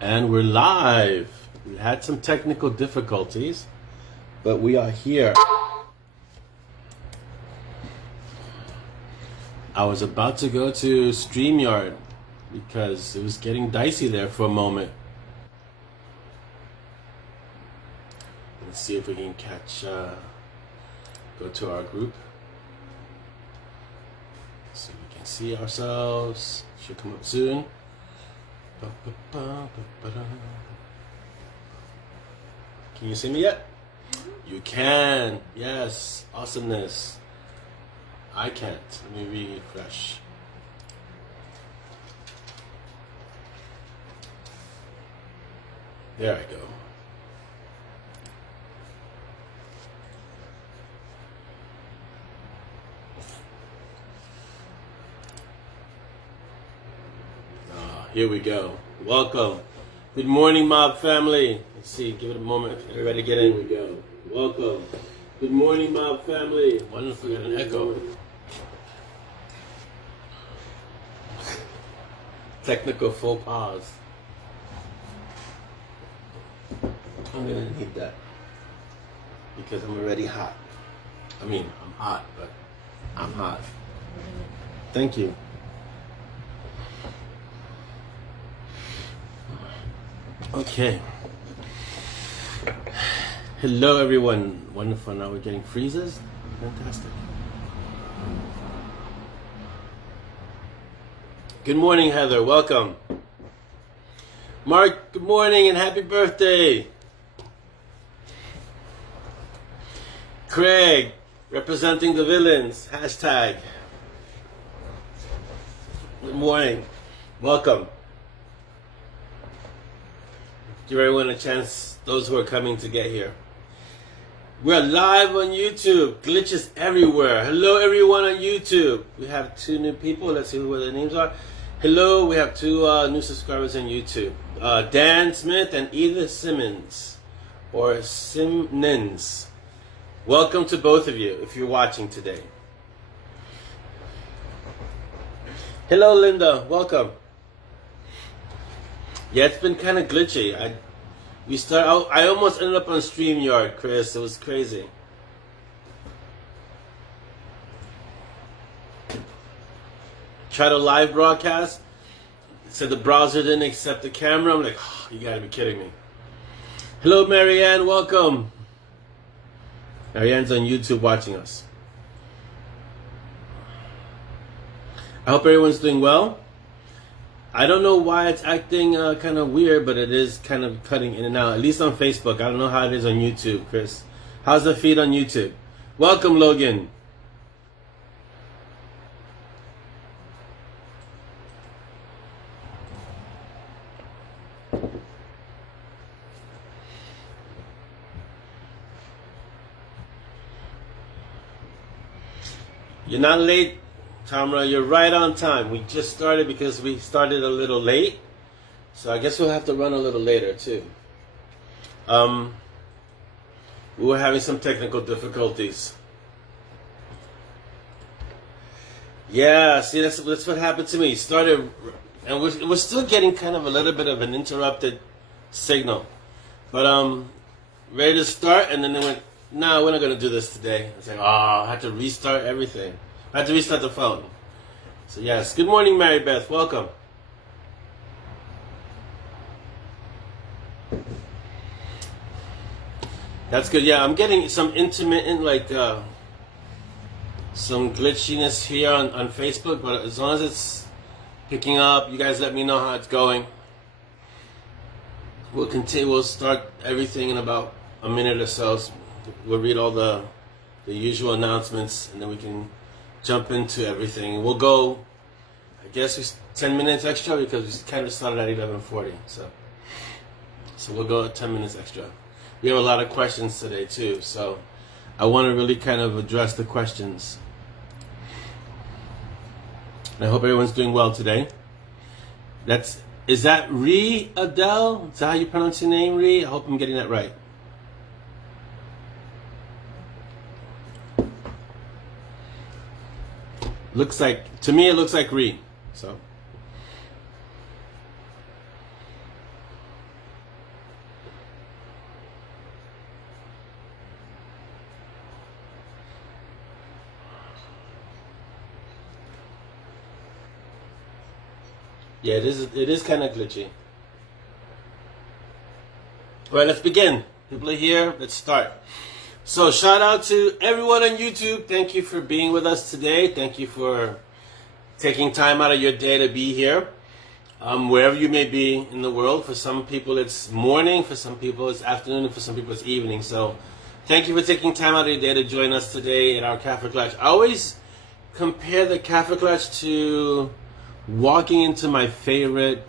And we're live. We had some technical difficulties, but we are here. I was about to go to StreamYard because it was getting dicey there for a moment. Let's see if we can catch, go to our group so we can see ourselves. Should come up soon. Can you see me yet? You can. Yes. Awesomeness. I can't. Let me refresh. There I go. Here we go. Welcome. Good morning, mob family. Let's see, give it a moment. Everybody get in. Here we go. Welcome. Good morning, mob family. Wonderful, got an echo. Technical faux pas. I'm gonna need that because I'm already hot. I mean, I'm hot, but I'm hot. Thank you. Okay. Hello, everyone. Wonderful. Now we're getting freezes. Fantastic. Good morning, Heather. Welcome. Mark, good morning and happy birthday. Craig, representing the villains. Hashtag. Good morning. Welcome. Give everyone a chance, those who are coming to get here. We're live on YouTube. Glitches everywhere. Hello, everyone on YouTube. We have 2 new people. Let's see who their names are. Hello, we have 2 new subscribers on YouTube. Dan Smith and Edith Simmons. Or Simnins. Welcome to both of you, if you're watching today. Hello, Linda. Welcome. Yeah, it's been kind of glitchy. I almost ended up on StreamYard, Chris. It was crazy. Tried a live broadcast. It said the browser didn't accept the camera. I'm like, oh, you gotta be kidding me. Hello, Marianne. Welcome. Marianne's on YouTube watching us. I hope everyone's doing well. I don't know why it's acting kind of weird, but it is kind of cutting in and out, at least on Facebook. I don't know how it is on YouTube, Chris. How's the feed on YouTube? Welcome, Logan. You're not late, Tamara, you're right on time. We just started because we started a little late. So I guess we'll have to run a little later too. We were having some technical difficulties. Yeah, see, that's what happened to me. Started, and we're still getting kind of a little bit of an interrupted signal. But ready to start, and then they went, no, we're not going to do this today. I was like, oh, I had to restart everything. I had to restart the phone. So yes, good morning, Mary Beth. Welcome. That's good. Yeah, I'm getting some intermittent, like, some glitchiness here on Facebook, but as long as it's picking up, you guys let me know how it's going. We'll continue. We'll start everything in about a minute or so. We'll read all the usual announcements, and then we can jump into everything. We'll go, I guess, 10 minutes extra because we kind of started at 11:40. So we'll go 10 minutes extra. We have a lot of questions today too, so I want to really kind of address the questions. And I hope everyone's doing well today. Is that Ree Adele? Is that how you pronounce your name, Ree? I hope I'm getting that right. Looks like, to me it looks like Ree. So Yeah, it is kind of glitchy. All right, let's begin. People are here. Let's start. So shout out to everyone on YouTube. Thank you for being with us today. Thank you for taking time out of your day to be here. Wherever you may be in the world. For some people it's morning, for some people it's afternoon, and for some people it's evening. So thank you for taking time out of your day to join us today at our Cafe Clutch. I always compare the Cafe Clutch to walking into my favorite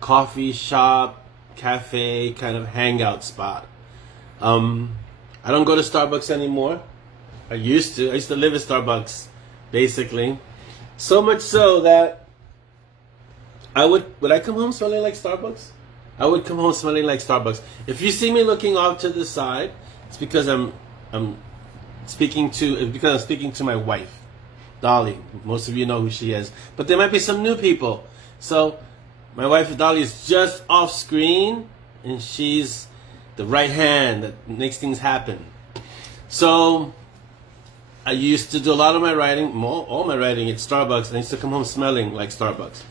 coffee shop, cafe, kind of hangout spot. I don't go to Starbucks anymore. I used to live at Starbucks, basically. So much so that would I come home smelling like Starbucks? I would come home smelling like Starbucks. If you see me looking off to the side, it's because I'm speaking to my wife, Dolly. Most of you know who she is, but there might be some new people. So my wife Dolly is just off screen, and she's the right hand that makes things happen. So I used to do a lot of my writing, all my writing at Starbucks, and I used to come home smelling like Starbucks.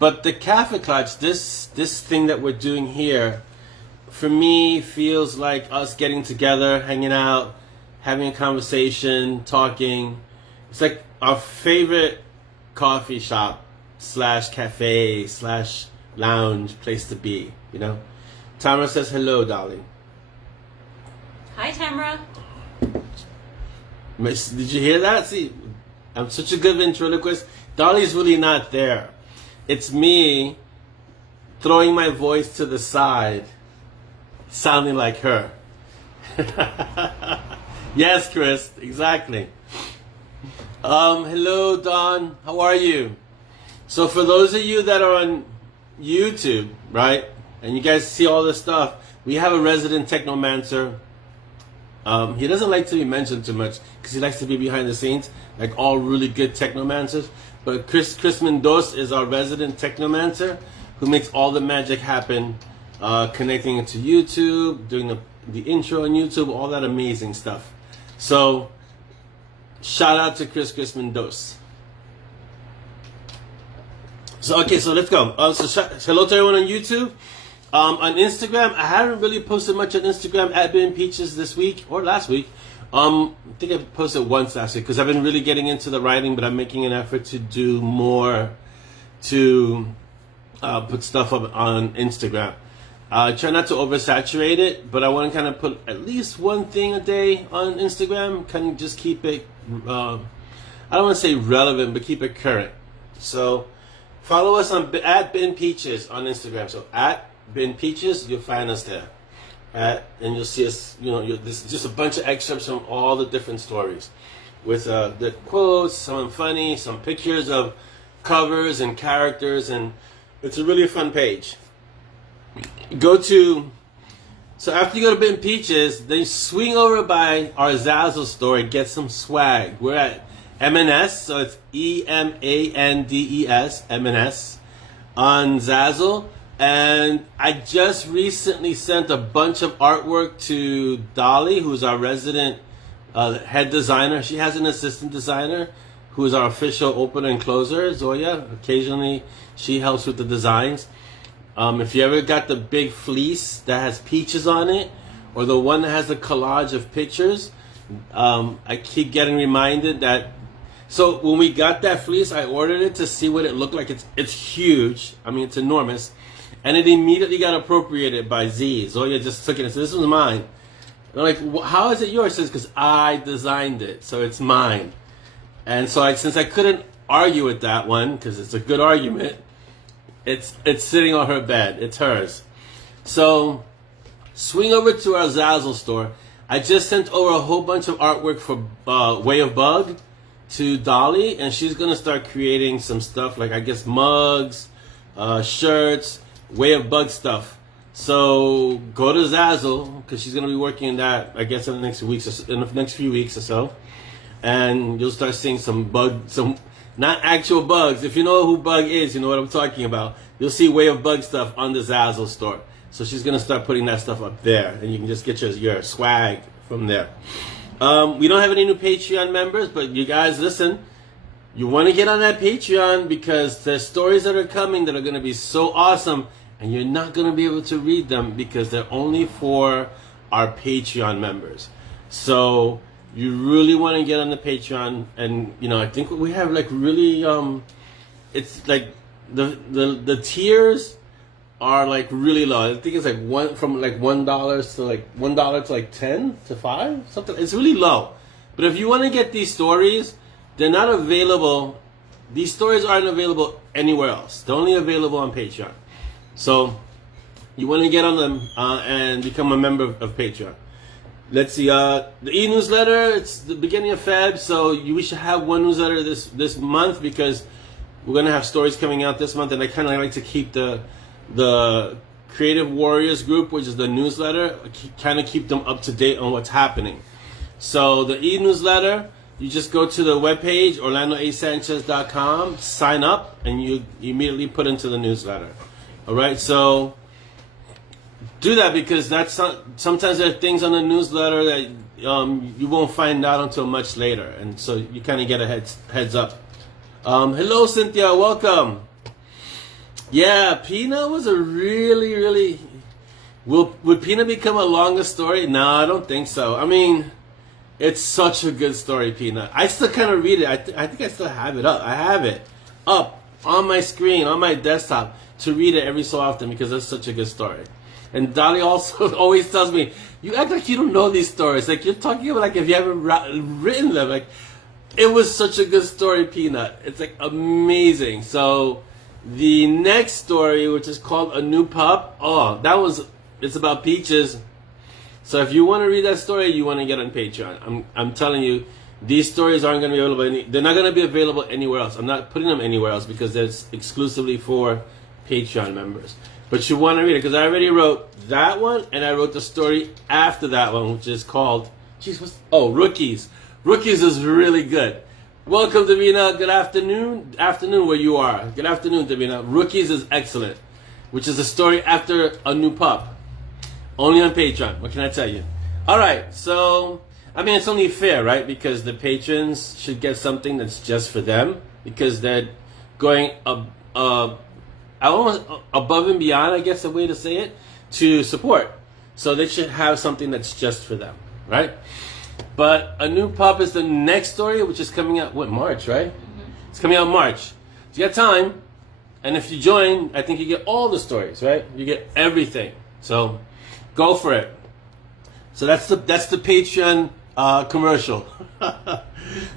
But the Cafe Clutch, this thing that we're doing here, for me feels like us getting together, hanging out, having a conversation, talking. It's like our favorite coffee shop / cafe / lounge place to be, you know? Tamara says hello, Dolly. Hi, Tamara. Did you hear that? See, I'm such a good ventriloquist. Dolly's really not there. It's me throwing my voice to the side, sounding like her. Yes, Chris, exactly. Hello, Dawn. How are you? So for those of you that are on YouTube, right, and you guys see all this stuff, we have a resident technomancer. He doesn't like to be mentioned too much because he likes to be behind the scenes, like all really good technomancers. But Chris Mendoza is our resident technomancer who makes all the magic happen, connecting it to YouTube, doing the intro on YouTube, all that amazing stuff. So shout out to Chris Mendoza. So okay, so let's go. So hello to everyone on YouTube. On Instagram, I haven't really posted much on Instagram at Bitten Peaches this week or last week. I think I posted once last week because I've been really getting into the writing, but I'm making an effort to do more to put stuff up on Instagram. I try not to oversaturate it, but I want to kind of put at least one thing a day on Instagram, kind of just keep it, I don't want to say relevant, but keep it current. So follow us at Bitten Peaches on Instagram. So at Bitten Peaches, you'll find us there. And you'll see us, this is just a bunch of excerpts from all the different stories with the quotes, some funny, some pictures of covers and characters, and it's a really fun page. So after you go to Bitten Peaches, then you swing over by our ZAZZLE store and get some swag. We're at M&S, so it's EMANDES, M&S, on ZAZZLE. And I just recently sent a bunch of artwork to Dolly, who's our resident head designer. She has an assistant designer who is our official opener and closer, Zoya. Occasionally, she helps with the designs. If you ever got the big fleece that has peaches on it, or the one that has a collage of pictures, I keep getting reminded that. So when we got that fleece, I ordered it to see what it looked like. It's huge. I mean, it's enormous. And it immediately got appropriated by Z. Zoya just took it and said, this was mine. And I'm like, how is it yours? She says, because I designed it, so it's mine. And so since I couldn't argue with that one, because it's a good argument, it's sitting on her bed. It's hers. So swing over to our ZAZZLE store. I just sent over a whole bunch of artwork for Way of Bug to Dolly, and she's going to start creating some stuff like, I guess, mugs, shirts, Way of Bug stuff. So go to ZAZZLE because she's gonna be working on that, I guess, in the next few weeks or so, and you'll start seeing some not actual bugs. If you know who Bug is, you know what I'm talking about. You'll see Way of Bug stuff on the ZAZZLE store. So she's gonna start putting that stuff up there, and you can just get your swag from there. We don't have any new Patreon members, but you guys listen. you want to get on that Patreon because there's stories that are coming that are going to be so awesome, and you're not going to be able to read them because they're only for our Patreon members. So you really want to get on the Patreon, and I think we have like really it's like the tiers are like really low. I think it's like $1 to like $1 to like 10 to 5 something. It's really low. But if you want to get these stories, they're not available. These stories aren't available anywhere else. They're only available on Patreon. So you want to get on them and become a member of Patreon. Let's see. The e-newsletter. It's the beginning of Feb, so we should have one newsletter this month because we're gonna have stories coming out this month, and I kind of like to keep the Creative Warriors group, which is the newsletter, kind of keep them up to date on what's happening. So the e-newsletter, you just go to the webpage, OrlandoASanchez.com, sign up, and you immediately put into the newsletter. All right, so do that because sometimes there are things on the newsletter that you won't find out until much later, and so you kind of get a heads up. Hello, Cynthia, welcome. Yeah, Peanut was a really would Peanut become a longer story? No, I don't think so. I mean, it's such a good story, Peanut. I still kind of read it. I think I still have it up. I have it up on my screen, on my desktop, to read it every so often because it's such a good story. And Dolly also always tells me, you act like you don't know these stories. Like, you're talking about like if you haven't written them. Like, it was such a good story, Peanut. It's like amazing. So the next story, which is called A New Pup, it's about peaches. So if you want to read that story, you want to get on Patreon. I'm telling you, these stories aren't going to be available. They're not going to be available anywhere else. I'm not putting them anywhere else because they're exclusively for Patreon members. But you want to read it because I already wrote that one, and I wrote the story after that one, which is called Rookies. Rookies is really good. Welcome, Davina. Good afternoon. Afternoon where you are. Good afternoon, Davina. Rookies is excellent, which is a story after A New Pup. Only on Patreon. What can I tell you? All right. So, I mean, it's only fair, right? Because the patrons should get something that's just for them because they're going almost above and beyond, I guess the way to say it, to support. So they should have something that's just for them, right? But A New Pup is the next story, which is coming out, March, right? Mm-hmm. It's coming out in March. So you got time, and if you join, I think you get all the stories, right? You get everything. So go for it. So that's the Patreon commercial.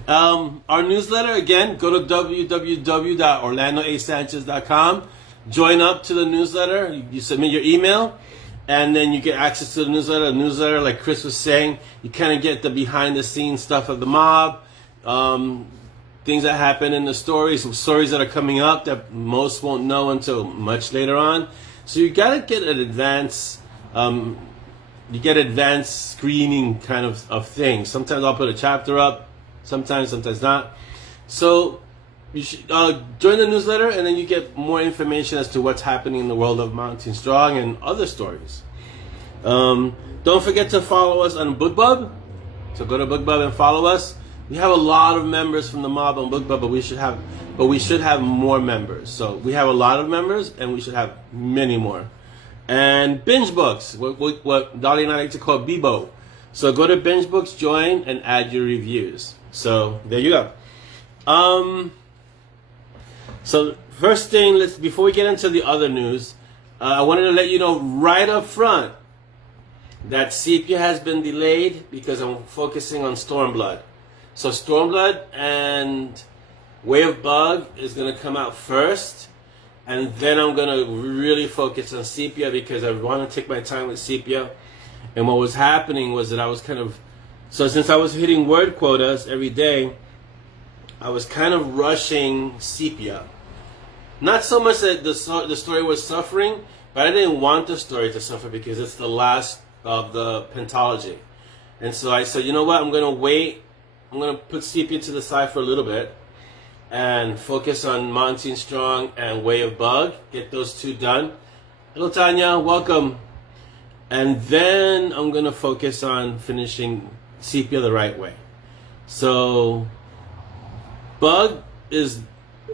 Our newsletter, again, go to www.orlandoasanchez.com. Join up to the newsletter. You submit your email, and then you get access to the newsletter. The newsletter, like Chris was saying, you kind of get the behind-the-scenes stuff of the mob, things that happen in the stories that are coming up that most won't know until much later on. So you got to get an advance. Advanced screening kind of things. Sometimes I'll put a chapter up, sometimes not. So you should join the newsletter, and then you get more information as to what's happening in the world of Mountain Strong and other stories. Don't forget to follow us on BookBub. So go to BookBub and follow us. We have a lot of members from the mob on BookBub, but we should have more members. So we have a lot of members, and we should have many more. And Binge Books, what Dolly and I like to call Bebo. So go to Binge Books, join, and add your reviews. So there you go. So first thing, before we get into the other news, I wanted to let you know right up front that Sepia has been delayed because I'm focusing on Stormblood. So Stormblood and Way of Bug is going to come out first. And then I'm going to really focus on Sepia because I want to take my time with Sepia. And what was happening was that I was so since I was hitting word quotas every day, I was kind of rushing Sepia. Not so much that the story was suffering, but I didn't want the story to suffer because it's the last of the pentology. And so I said, you know what, I'm going to wait. I'm going to put Sepia to the side for a little bit and focus on Monty Strong and Way of Bug. Get those two done. Hello, Tanya. Welcome. And then I'm going to focus on finishing Sepia the right way. So, Bug is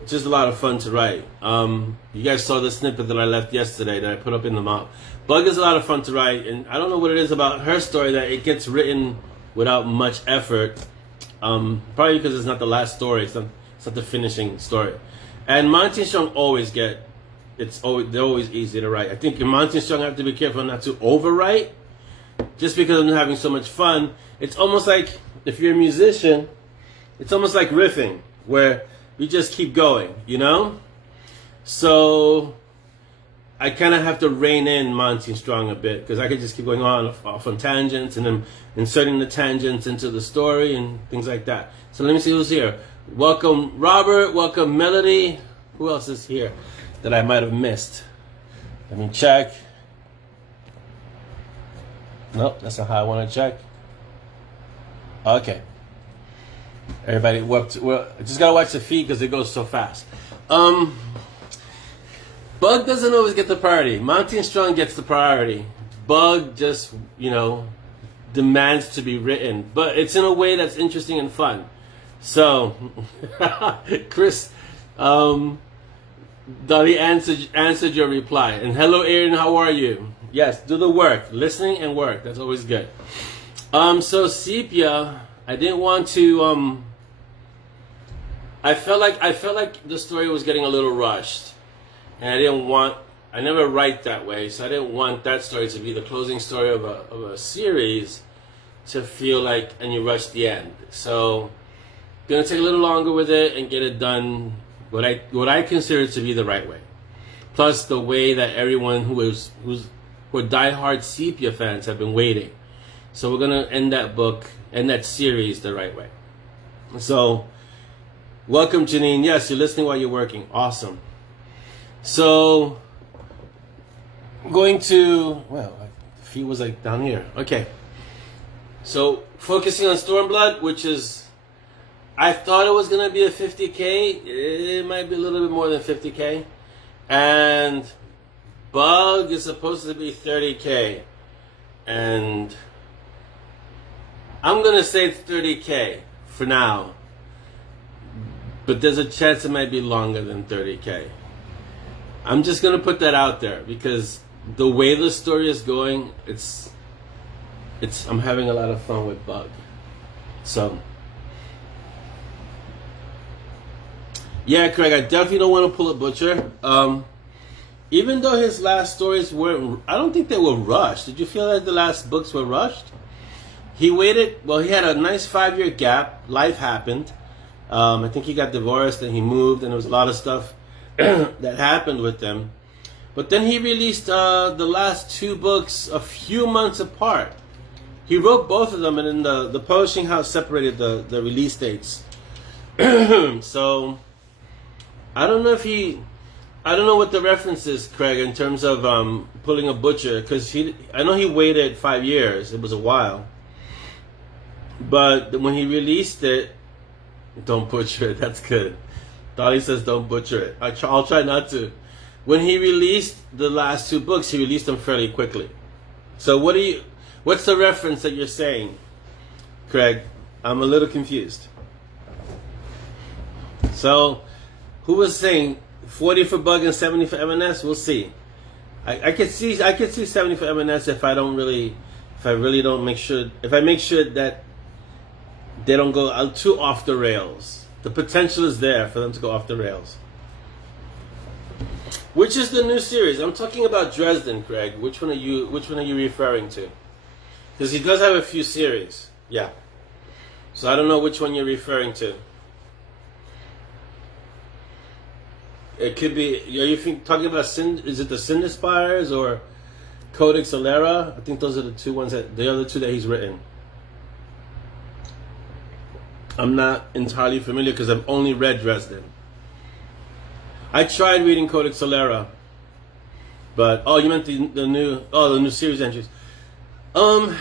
just a lot of fun to write. You guys saw the snippet that I left yesterday that I put up in the mob. Bug is a lot of fun to write, and I don't know what it is about her story that it gets written without much effort. Probably because it's not the last story, it's not the finishing story. And Monty and Sean they're always easy to write. I think in Monty and Sean I have to be careful not to overwrite, just because I'm having so much fun. It's almost like, if you're a musician, it's almost like riffing, where you just keep going, you know? So I kind of have to rein in Monty and Strong a bit, because I could just keep going off on tangents, and then inserting the tangents into the story and things like that. So let me see who's here. Welcome Robert, welcome Melody. Who else is here that I might have missed? Let me check. Nope, that's not how I want to check. Okay. Everybody, I just gotta watch the feed because it goes so fast. Bug doesn't always get the priority. Monty and Strong gets the priority. Bug just, demands to be written, but it's in a way that's interesting and fun. So, Chris, Dolly answered your reply. And hello, Aaron, how are you? Yes, do the work, listening and work. That's always good. So Sepia, I didn't want to. I felt like the story was getting a little rushed, and I never write that way, so I didn't want that story to be the closing story of a series to feel like, and you rush the end. So, gonna take a little longer with it and get it done what I consider to be the right way. Plus the way that everyone who are diehard Sepia fans have been waiting. So we're gonna end that series the right way. So, welcome Janine. Yes, you're listening while you're working. Awesome. So, going to, the feet was like down here. Okay. So, focusing on Stormblood, which is, I thought it was going to be a 50K. It might be a little bit more than 50K. And Bug is supposed to be 30K. And I'm going to say it's 30K for now. But there's a chance it might be longer than 30K. I'm just going to put that out there because the way the story is going, I'm having a lot of fun with Bug. So, yeah, Craig, I definitely don't want to pull a Butcher. Even though his last stories I don't think they were rushed. Did you feel like the last books were rushed? He waited, he had a nice 5-year gap. Life happened. I think he got divorced and he moved, and there was a lot of stuff that happened with them. But then he released the last 2 books a few months apart. He wrote both of them, and then the publishing house separated the release dates. So, I don't know what the reference is, Craig, in terms of pulling a Butcher, because I know he waited 5 years. It was a while. But when he released it, don't butcher it. That's good. Dolly says don't butcher it. I'll try not to. When he released the last 2 books, he released them fairly quickly. So what's the reference that you're saying, Craig? I'm a little confused. So, who was saying 40 for Bug and 70 for M&S? We'll see. I could see 70 for M&S if I make sure that they don't go out too off the rails. The potential is there for them to go off the rails. Which is the new series? I'm talking about Dresden, Craig. Which one are you referring to? Because he does have a few series. Yeah. So I don't know which one you're referring to. It could be. Are you talking about is it the Cinder Spires or Codex Alera? I think those are the 2 ones the other 2 that he's written. I'm not entirely familiar because I've only read Dresden. I tried reading Codex Alera, but you meant the new series entries. I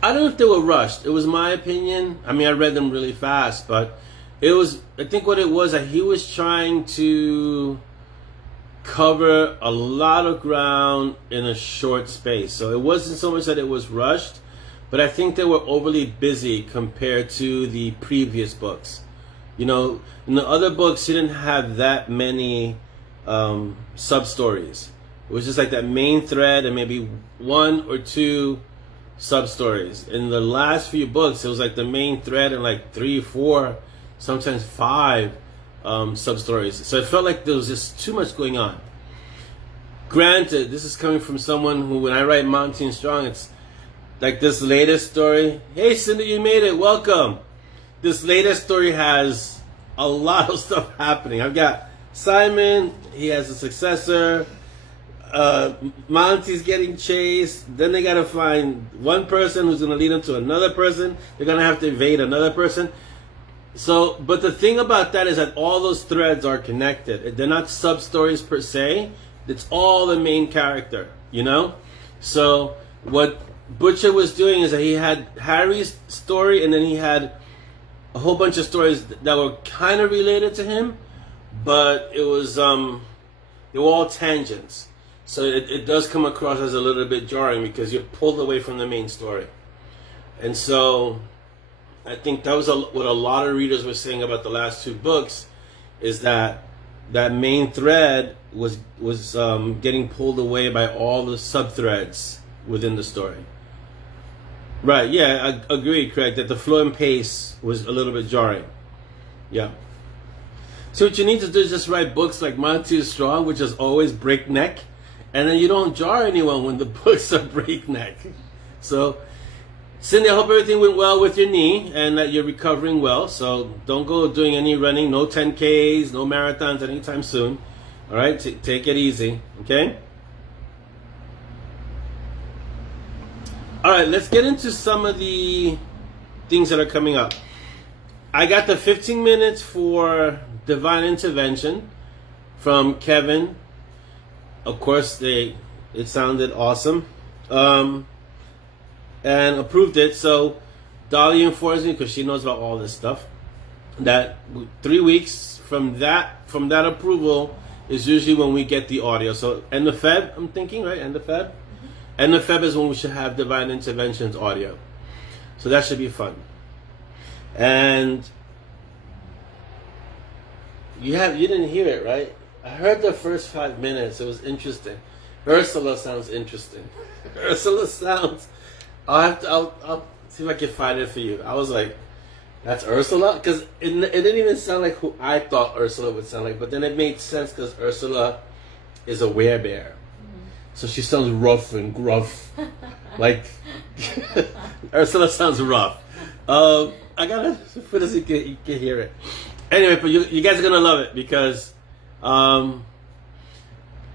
don't know if they were rushed. It was my opinion. I mean, I read them really fast, but I think what it was that he was trying to cover a lot of ground in a short space. So it wasn't so much that it was rushed, but I think they were overly busy compared to the previous books. You know, in the other books, he didn't have that many sub stories. It was just like that main thread and maybe one or two sub stories. In the last few books, it was like the main thread and like 3, 4, sometimes 5 sub stories. So it felt like there was just too much going on. Granted, this is coming from someone who, when I write Monty and Strong, it's like this latest story. Hey, Cindy, you made it. Welcome. This latest story has a lot of stuff happening. I've got Simon. He has a successor. Monty's getting chased. Then they got to find one person who's going to lead them to another person. They're going to have to evade another person. So, but the thing about that is that all those threads are connected. They're not sub-stories per se. It's all the main character, you know? So what Butcher was doing is that he had Harry's story and then he had a whole bunch of stories that were kind of related to him, but it was, they were all tangents. So it does come across as a little bit jarring because you're pulled away from the main story. And so I think that was what a lot of readers were saying about the last 2 books, is that that main thread was getting pulled away by all the sub-threads within the story. Right, yeah, I agree, Craig, that the flow and pace was a little bit jarring. Yeah. So what you need to do is just write books like Monty is Strong, which is always breakneck, and then you don't jar anyone when the books are breakneck. So, Cindy, I hope everything went well with your knee and that you're recovering well. So don't go doing any running, no 10Ks, no marathons anytime soon. All right, take it easy, okay? All right, let's get into some of the things that are coming up. I got the 15 minutes for Divine Intervention from Kevin. Of course, it sounded awesome. And approved it. So Dolly informs me, because she knows about all this stuff, that 3 weeks from that approval is usually when we get the audio. So end of Feb, I'm thinking, right? End of Feb? Mm-hmm. End of Feb is when we should have Divine Interventions audio. So that should be fun. And you didn't hear it, right? I heard the first 5 minutes. It was interesting. Ursula sounds interesting. Ursula sounds... I'll see if I can find it for you. I was like, that's Ursula? Because it didn't even sound like who I thought Ursula would sound like. But then it made sense because Ursula is a werebear. Mm-hmm. So she sounds rough and gruff. Like, Ursula sounds rough. I gotta put it so you can hear it. Anyway, but you guys are going to love it because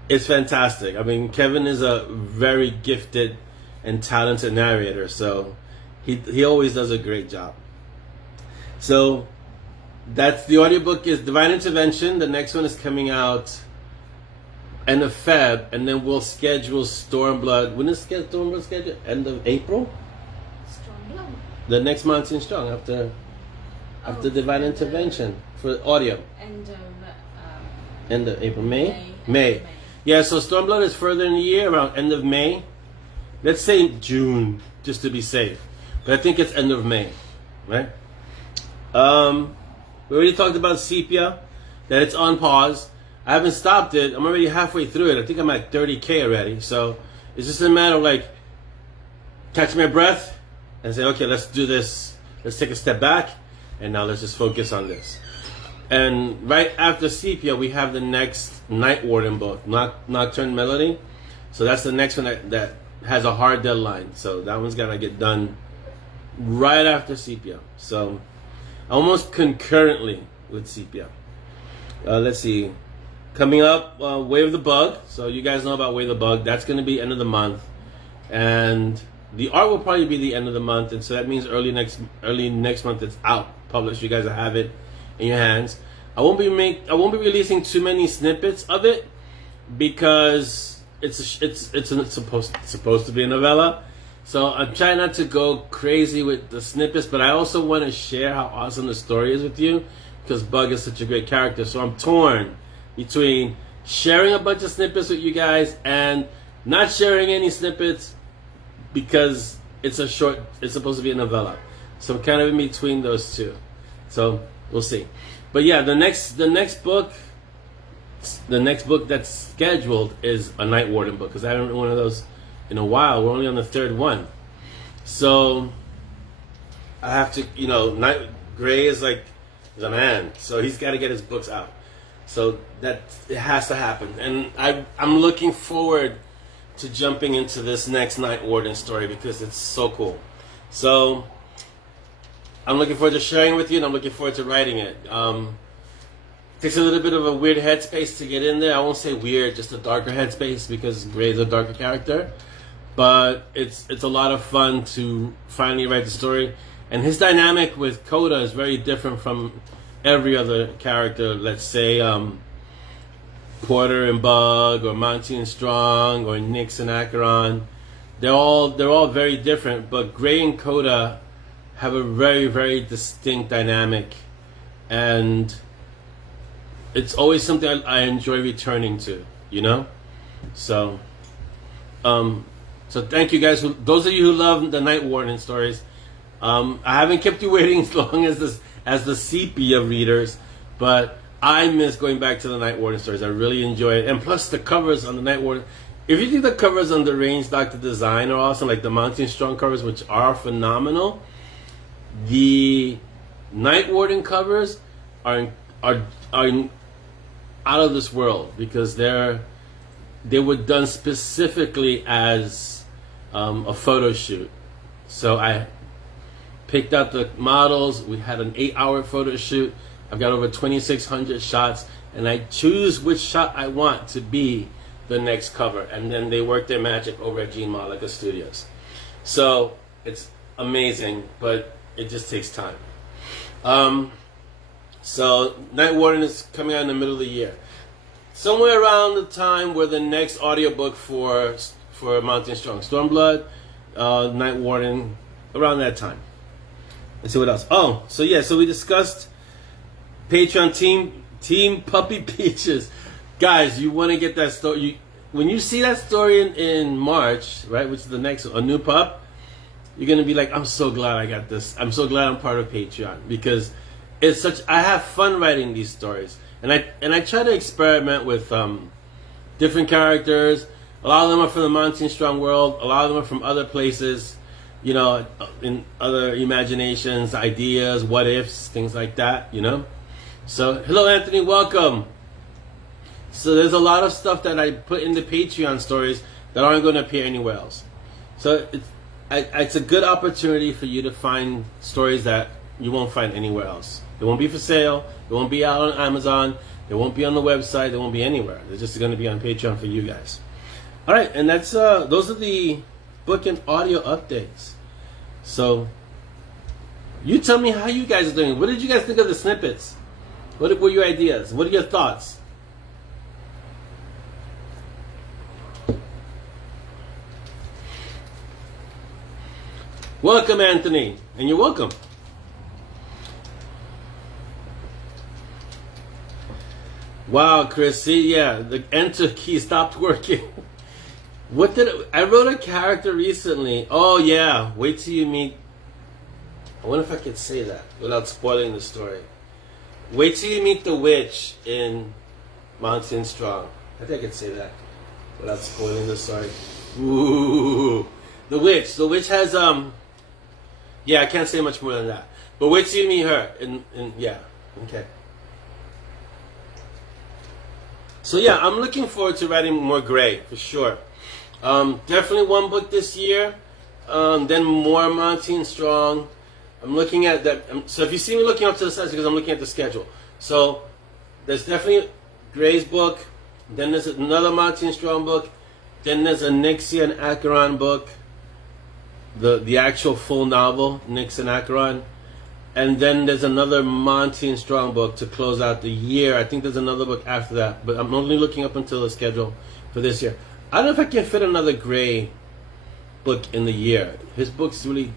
it's fantastic. I mean, Kevin is a very gifted and talented narrator, so he always does a great job. So that's the audiobook is Divine Intervention. The next one is coming out end of Feb, and then we'll schedule Stormblood. When is Stormblood scheduled? End of April? Stormblood. The next Monty and Strong after Divine Intervention for audio. End of April, May. Yeah, so Stormblood is further in the year, around end of May. Let's say June, just to be safe. But I think it's end of May, right? We already talked about Sepia, that it's on pause. I haven't stopped it. I'm already halfway through it. I think I'm at 30K already. So it's just a matter of like, catch my breath and say, okay, let's do this. Let's take a step back. And now let's just focus on this. And right after Sepia, we have the next Night Warden book, Nocturne Melody. So that's the next one that has a hard deadline. So that one's got to get done right after Sepia. So almost concurrently with Sepia. Let's see. Coming up, Way of the Bug. So you guys know about Way of the Bug. That's going to be end of the month. And the art will probably be the end of the month. And so that means early next month it's out, published. You guys will have it in your hands. I won't be releasing too many snippets of it because it's supposed to be a novella. So I'm trying not to go crazy with the snippets, but I also want to share how awesome the story is with you because Bug is such a great character. So I'm torn between sharing a bunch of snippets with you guys and not sharing any snippets because it's supposed to be a novella. So I'm kind of in between those two. So We'll see. But yeah, the next book that's scheduled is a Night Warden book, because I haven't read one of those in a while. We're only on the third one, so I have to, Gray is a man, so he's got to get his books out. So that it has to happen, and I'm looking forward to jumping into this next Night Warden story because it's so cool. So I'm looking forward to sharing it with you, and I'm looking forward to writing it. Takes a little bit of a weird headspace to get in there. I won't say weird, just a darker headspace, because Gray's a darker character. But it's a lot of fun to finally write the story. And his dynamic with Coda is very different from every other character. Let's say Porter and Bug, or Monty and Strong, or Nix and Acheron. They're all very different. But Gray and Coda have a very, very distinct dynamic, and it's always something I enjoy returning to, So, so thank you guys. Those of you who love the Night Warden stories. I haven't kept you waiting as long as the Sepia readers, but I miss going back to the Night Warden stories. I really enjoy it, and plus the covers on the Night Warden. If you think the covers on the Range Doctor design are awesome, like the Monty and Strong covers, which are phenomenal, the Night Warden covers are out of this world, because they were done specifically as a photo shoot. So I picked out the models. We had an 8-hour photo shoot. I've got over 2,600 shots, and I choose which shot I want to be the next cover, and then they work their magic over at Gene Malika Studios. So it's amazing, but it just takes time. So Night Warden is coming out in the middle of the year, somewhere around the time where the next audiobook for Monty and Strong, Stormblood, Night Warden, around that time. Let's see what else. Oh, so yeah, so we discussed Patreon Team Puppy Peaches. Guys, you want to get that story. When you see that story in March, right, which is the next, a new pup, you're going to be like, I'm so glad I got this. I'm so glad I'm part of Patreon, because it's I have fun writing these stories. And I try to experiment with different characters. A lot of them are from the Monty and Strong world. A lot of them are from other places, in other imaginations, ideas, what ifs, things like that, So, hello, Anthony, welcome. So there's a lot of stuff that I put in the Patreon stories that aren't going to appear anywhere else. So it's a good opportunity for you to find stories that you won't find anywhere else. They won't be for sale. They won't be out on Amazon. They won't be on the website. They won't be anywhere. They're just going to be on Patreon for you guys. All right, and that's those are the book and audio updates. So you tell me how you guys are doing. What did you guys think of the snippets? What were your ideas? What are your thoughts? Welcome, Anthony, and you're welcome. Wow, Chris, see, yeah, the enter key stopped working. I wrote a character recently. Oh, yeah, wait till you meet. I wonder if I could say that without spoiling the story. Wait till you meet the witch in Monty and Strong. I think I could say that without spoiling the story. Ooh, the witch. The witch has, yeah, I can't say much more than that. But wait till you meet her. Yeah, okay. So yeah, I'm looking forward to writing more Gray, for sure. Definitely one book this year. Then more Monty and Strong. I'm looking at that. So if you see me looking up to the side, it's because I'm looking at the schedule. So there's definitely Gray's book. Then there's another Monty and Strong book. Then there's a Nixie and Acheron book. The actual full novel, Nix and Acheron. And then there's another Monty and Strong book to close out the year. I think there's another book after that, but I'm only looking up until the schedule for this year. I don't know if I can fit another Gray book in the year. His book's really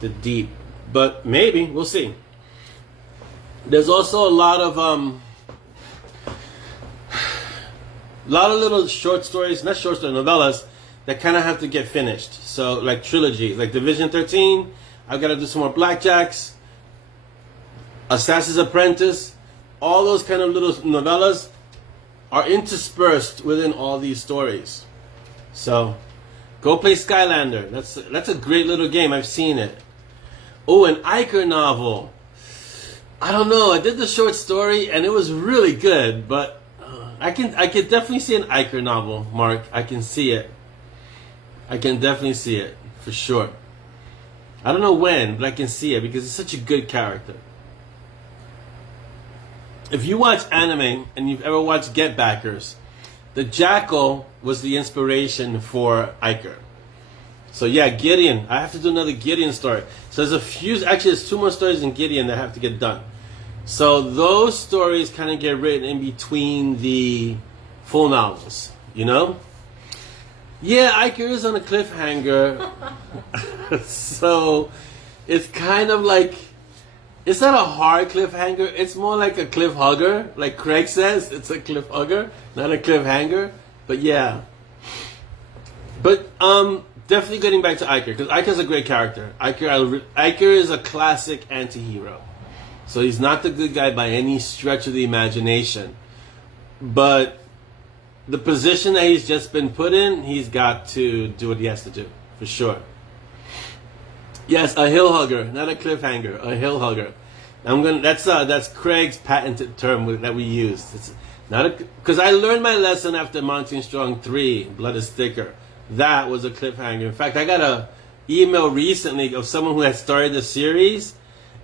the deep, but maybe, we'll see. There's also a lot of little short stories, not short stories, novellas, that kind of have to get finished. So like trilogy, like Division 13, I've got to do some more Blackjacks. Assassin's Apprentice, all those kind of little novellas are interspersed within all these stories. So, go play Skylander. That's a great little game. I've seen it. Oh, an Iker novel. I don't know. I did the short story and it was really good, but I can definitely see an Iker novel, Mark. I can see it. I can definitely see it for sure. I don't know when, but I can see it because it's such a good character. If you watch anime and you've ever watched Get Backers, the Jackal was the inspiration for Iker. So yeah, Gideon. I have to do another Gideon story. So there's a few, actually there's 2 more stories in Gideon that have to get done. So those stories kind of get written in between the full novels, you know? Yeah, Iker is on a cliffhanger. So it's kind of like, it's not a hard cliffhanger. It's more like a cliff hugger. Like Craig says, it's a cliff hugger, not a cliffhanger. But yeah. But definitely getting back to Iker, because Iker's a great character. Iker is a classic anti-hero. So he's not the good guy by any stretch of the imagination. But the position that he's just been put in, he's got to do what he has to do, for sure. Yes, a hill hugger, not a cliffhanger. A hill hugger. That's Craig's patented term that we use. It's not because I learned my lesson after Monty Strong 3, Blood is Thicker. That was a cliffhanger. In fact, I got a email recently of someone who had started the series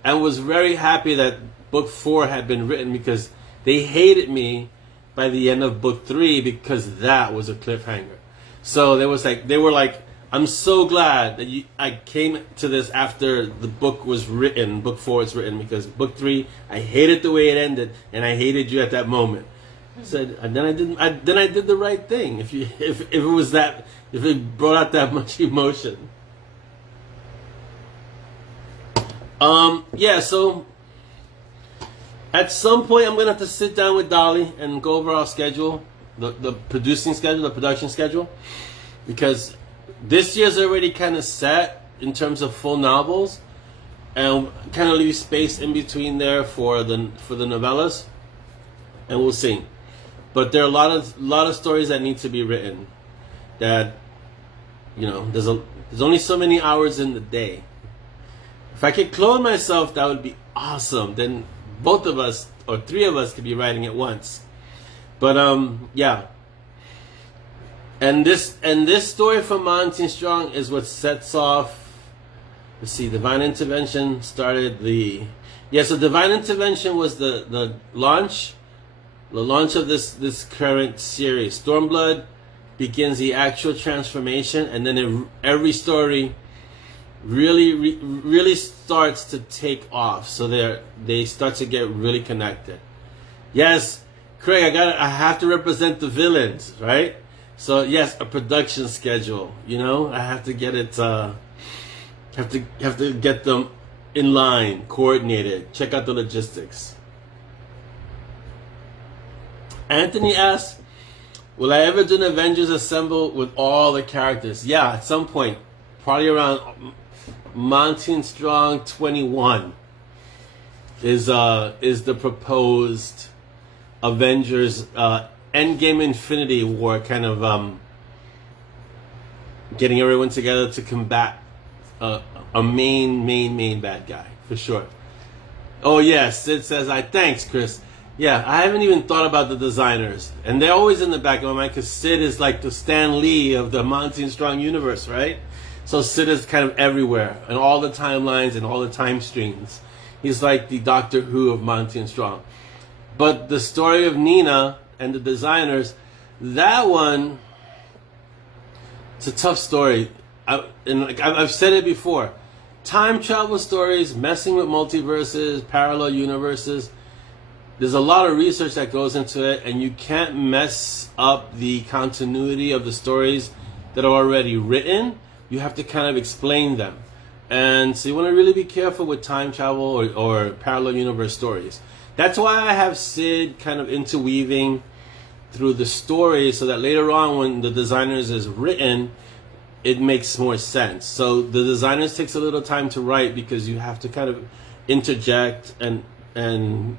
and was very happy that book 4 had been written because they hated me by the end of book 3 because that was a cliffhanger. So they were like, I'm so glad that I came to this after the book was written, book 4 is written, because book 3, I hated the way it ended, and I hated you at that moment. I said, and then I did the right thing. If it brought out that much emotion. Yeah, so at some point I'm gonna have to sit down with Dolly and go over our schedule, the production schedule, because this year's already kind of set in terms of full novels, and kind of leave space in between there for the novellas, and we'll see. But there are a lot of stories that need to be written. That, you know, there's only so many hours in the day. If I could clone myself, that would be awesome. Then both of us or 3 of us could be writing at once. But yeah. And this story from Monty Strong is what sets off. Let's see, Divine Intervention started so Divine Intervention was the launch of this current series. Stormblood begins the actual transformation, and then every story really starts to take off. So they start to get really connected. Yes, Craig, I have to represent the villains, right? So yes, a production schedule. You know, I have to get it. Have to get them in line, coordinated. Check out the logistics. Anthony asks, will I ever do an Avengers Assemble with all the characters? Yeah, at some point. Probably around Monty Strong 21 is the proposed Avengers Endgame Infinity War kind of getting everyone together to combat a main bad guy, for sure. Oh yes, Sid says, thanks, Chris. Yeah, I haven't even thought about the designers. And they're always in the back of my mind because Sid is like the Stan Lee of the Monty Strong universe, right? So Sid is kind of everywhere in all the timelines and all the time streams. He's like the Doctor Who of Monty Strong. But the story of Nina and the designers, that one, it's a tough story. I've said it before. Time travel stories, messing with multiverses, parallel universes, there's a lot of research that goes into it, and you can't mess up the continuity of the stories that are already written. You have to kind of explain them. And so you want to really be careful with time travel or parallel universe stories. That's why I have Sid kind of interweaving through the story so that later on when the designers is written, it makes more sense. So the designers takes a little time to write because you have to kind of interject and and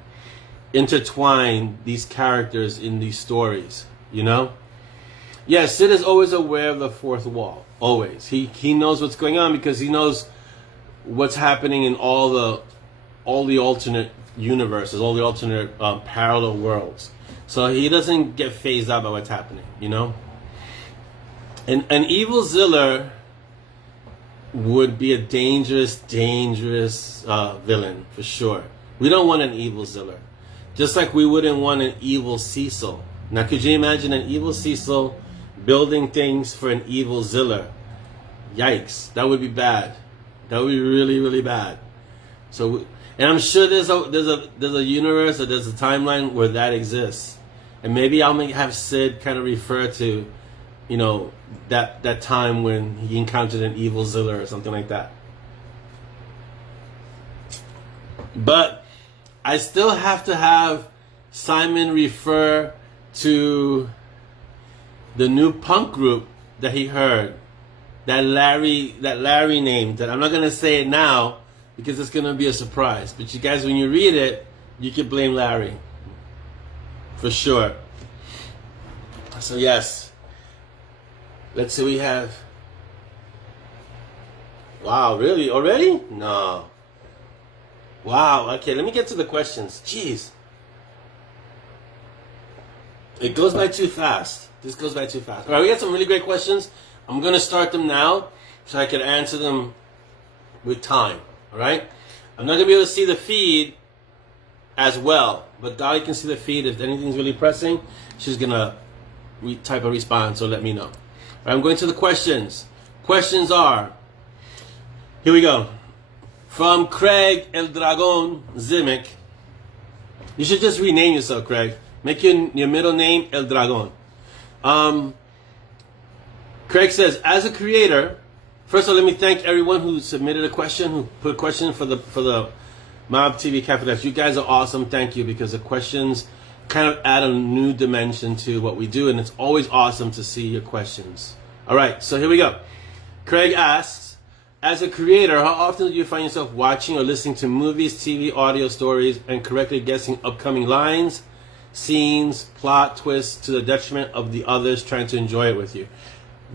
intertwine these characters in these stories, you know? Yeah, Sid is always aware of the fourth wall. Always. He knows what's going on because he knows what's happening in all the alternate universes, all the alternate parallel worlds. So he doesn't get phased out by what's happening, you know? And an evil Ziller would be a dangerous villain, for sure. We don't want an evil Ziller. Just like we wouldn't want an evil Cecil. Now, could you imagine an evil Cecil building things for an evil Ziller? Yikes, that would be bad. That would be really, really bad. So, and I'm sure there's a universe or there's a timeline where that exists. And maybe I'll have Sid kind of refer to, you know, that time when he encountered an evil Ziller or something like that. But I still have to have Simon refer to the new punk group that he heard, that Larry named. That I'm not gonna say it now because it's gonna be a surprise. But you guys, when you read it, you can blame Larry for sure. So yes, let's see. We have. Wow, really? Already? No. Wow, okay, let me get to the questions. Jeez. It goes by too fast. This goes by too fast. All right, we got some really great questions. I'm going to start them now so I can answer them with time. All right? I'm not going to be able to see the feed as well, but Dolly can see the feed. If anything's really pressing, she's going to type a response, so let me know. All right, I'm going to the questions. Questions are, here we go. From Craig El Dragon Zimic. You should just rename yourself, Craig. Make your middle name El Dragon. Craig says, as a creator, first of all, let me thank everyone who submitted a question, who put a question for the Mob TV Capital. You guys are awesome. Thank you, because the questions kind of add a new dimension to what we do, and it's always awesome to see your questions. All right, so here we go. Craig asks, as a creator, how often do you find yourself watching or listening to movies, TV, audio stories, and correctly guessing upcoming lines, scenes, plot twists to the detriment of the others trying to enjoy it with you?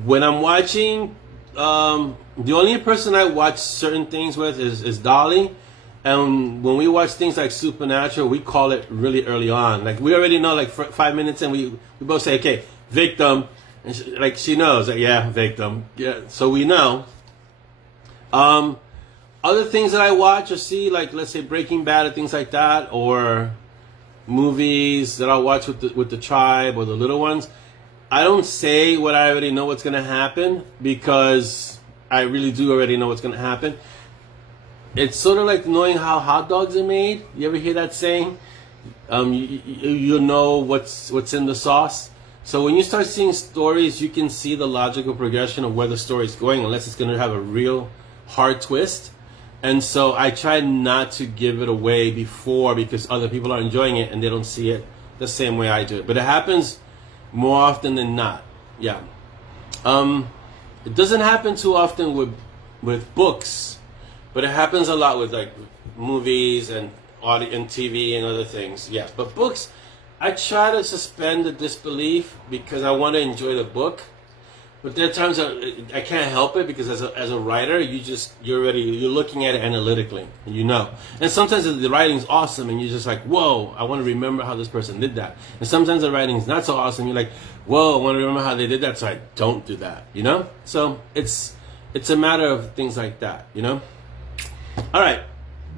When I'm watching, the only person I watch certain things with is Dolly. And when we watch things like Supernatural, we call it really early on. Like, we already know, like, 5 minutes in, we both say, okay, victim. And she knows, like, yeah, victim. Yeah, so we know. Other things that I watch or see, like, let's say Breaking Bad or things like that, or movies that I'll watch with the tribe or the little ones, I don't say what I already know what's going to happen, because I really do already know what's going to happen. It's sort of like knowing how hot dogs are made. You ever hear that saying? You know what's in the sauce. So when you start seeing stories, you can see the logical progression of where the story is going, unless it's going to have a real hard twist. And so I try not to give it away before, because other people are enjoying it and they don't see it the same way I do it. But it happens more often than not. Yeah. It doesn't happen too often with books, but it happens a lot with, like, movies and audio and TV and other things. Yes, but books, I try to suspend the disbelief because I want to enjoy the book. But there are times I can't help it, because as a writer, you're looking at it analytically, and you know. And sometimes the writing's awesome, and you're just like, whoa, I want to remember how this person did that. And sometimes the writing's not so awesome, you're like, whoa, I want to remember how they did that, so I don't do that, you know? So it's a matter of things like that, you know? All right.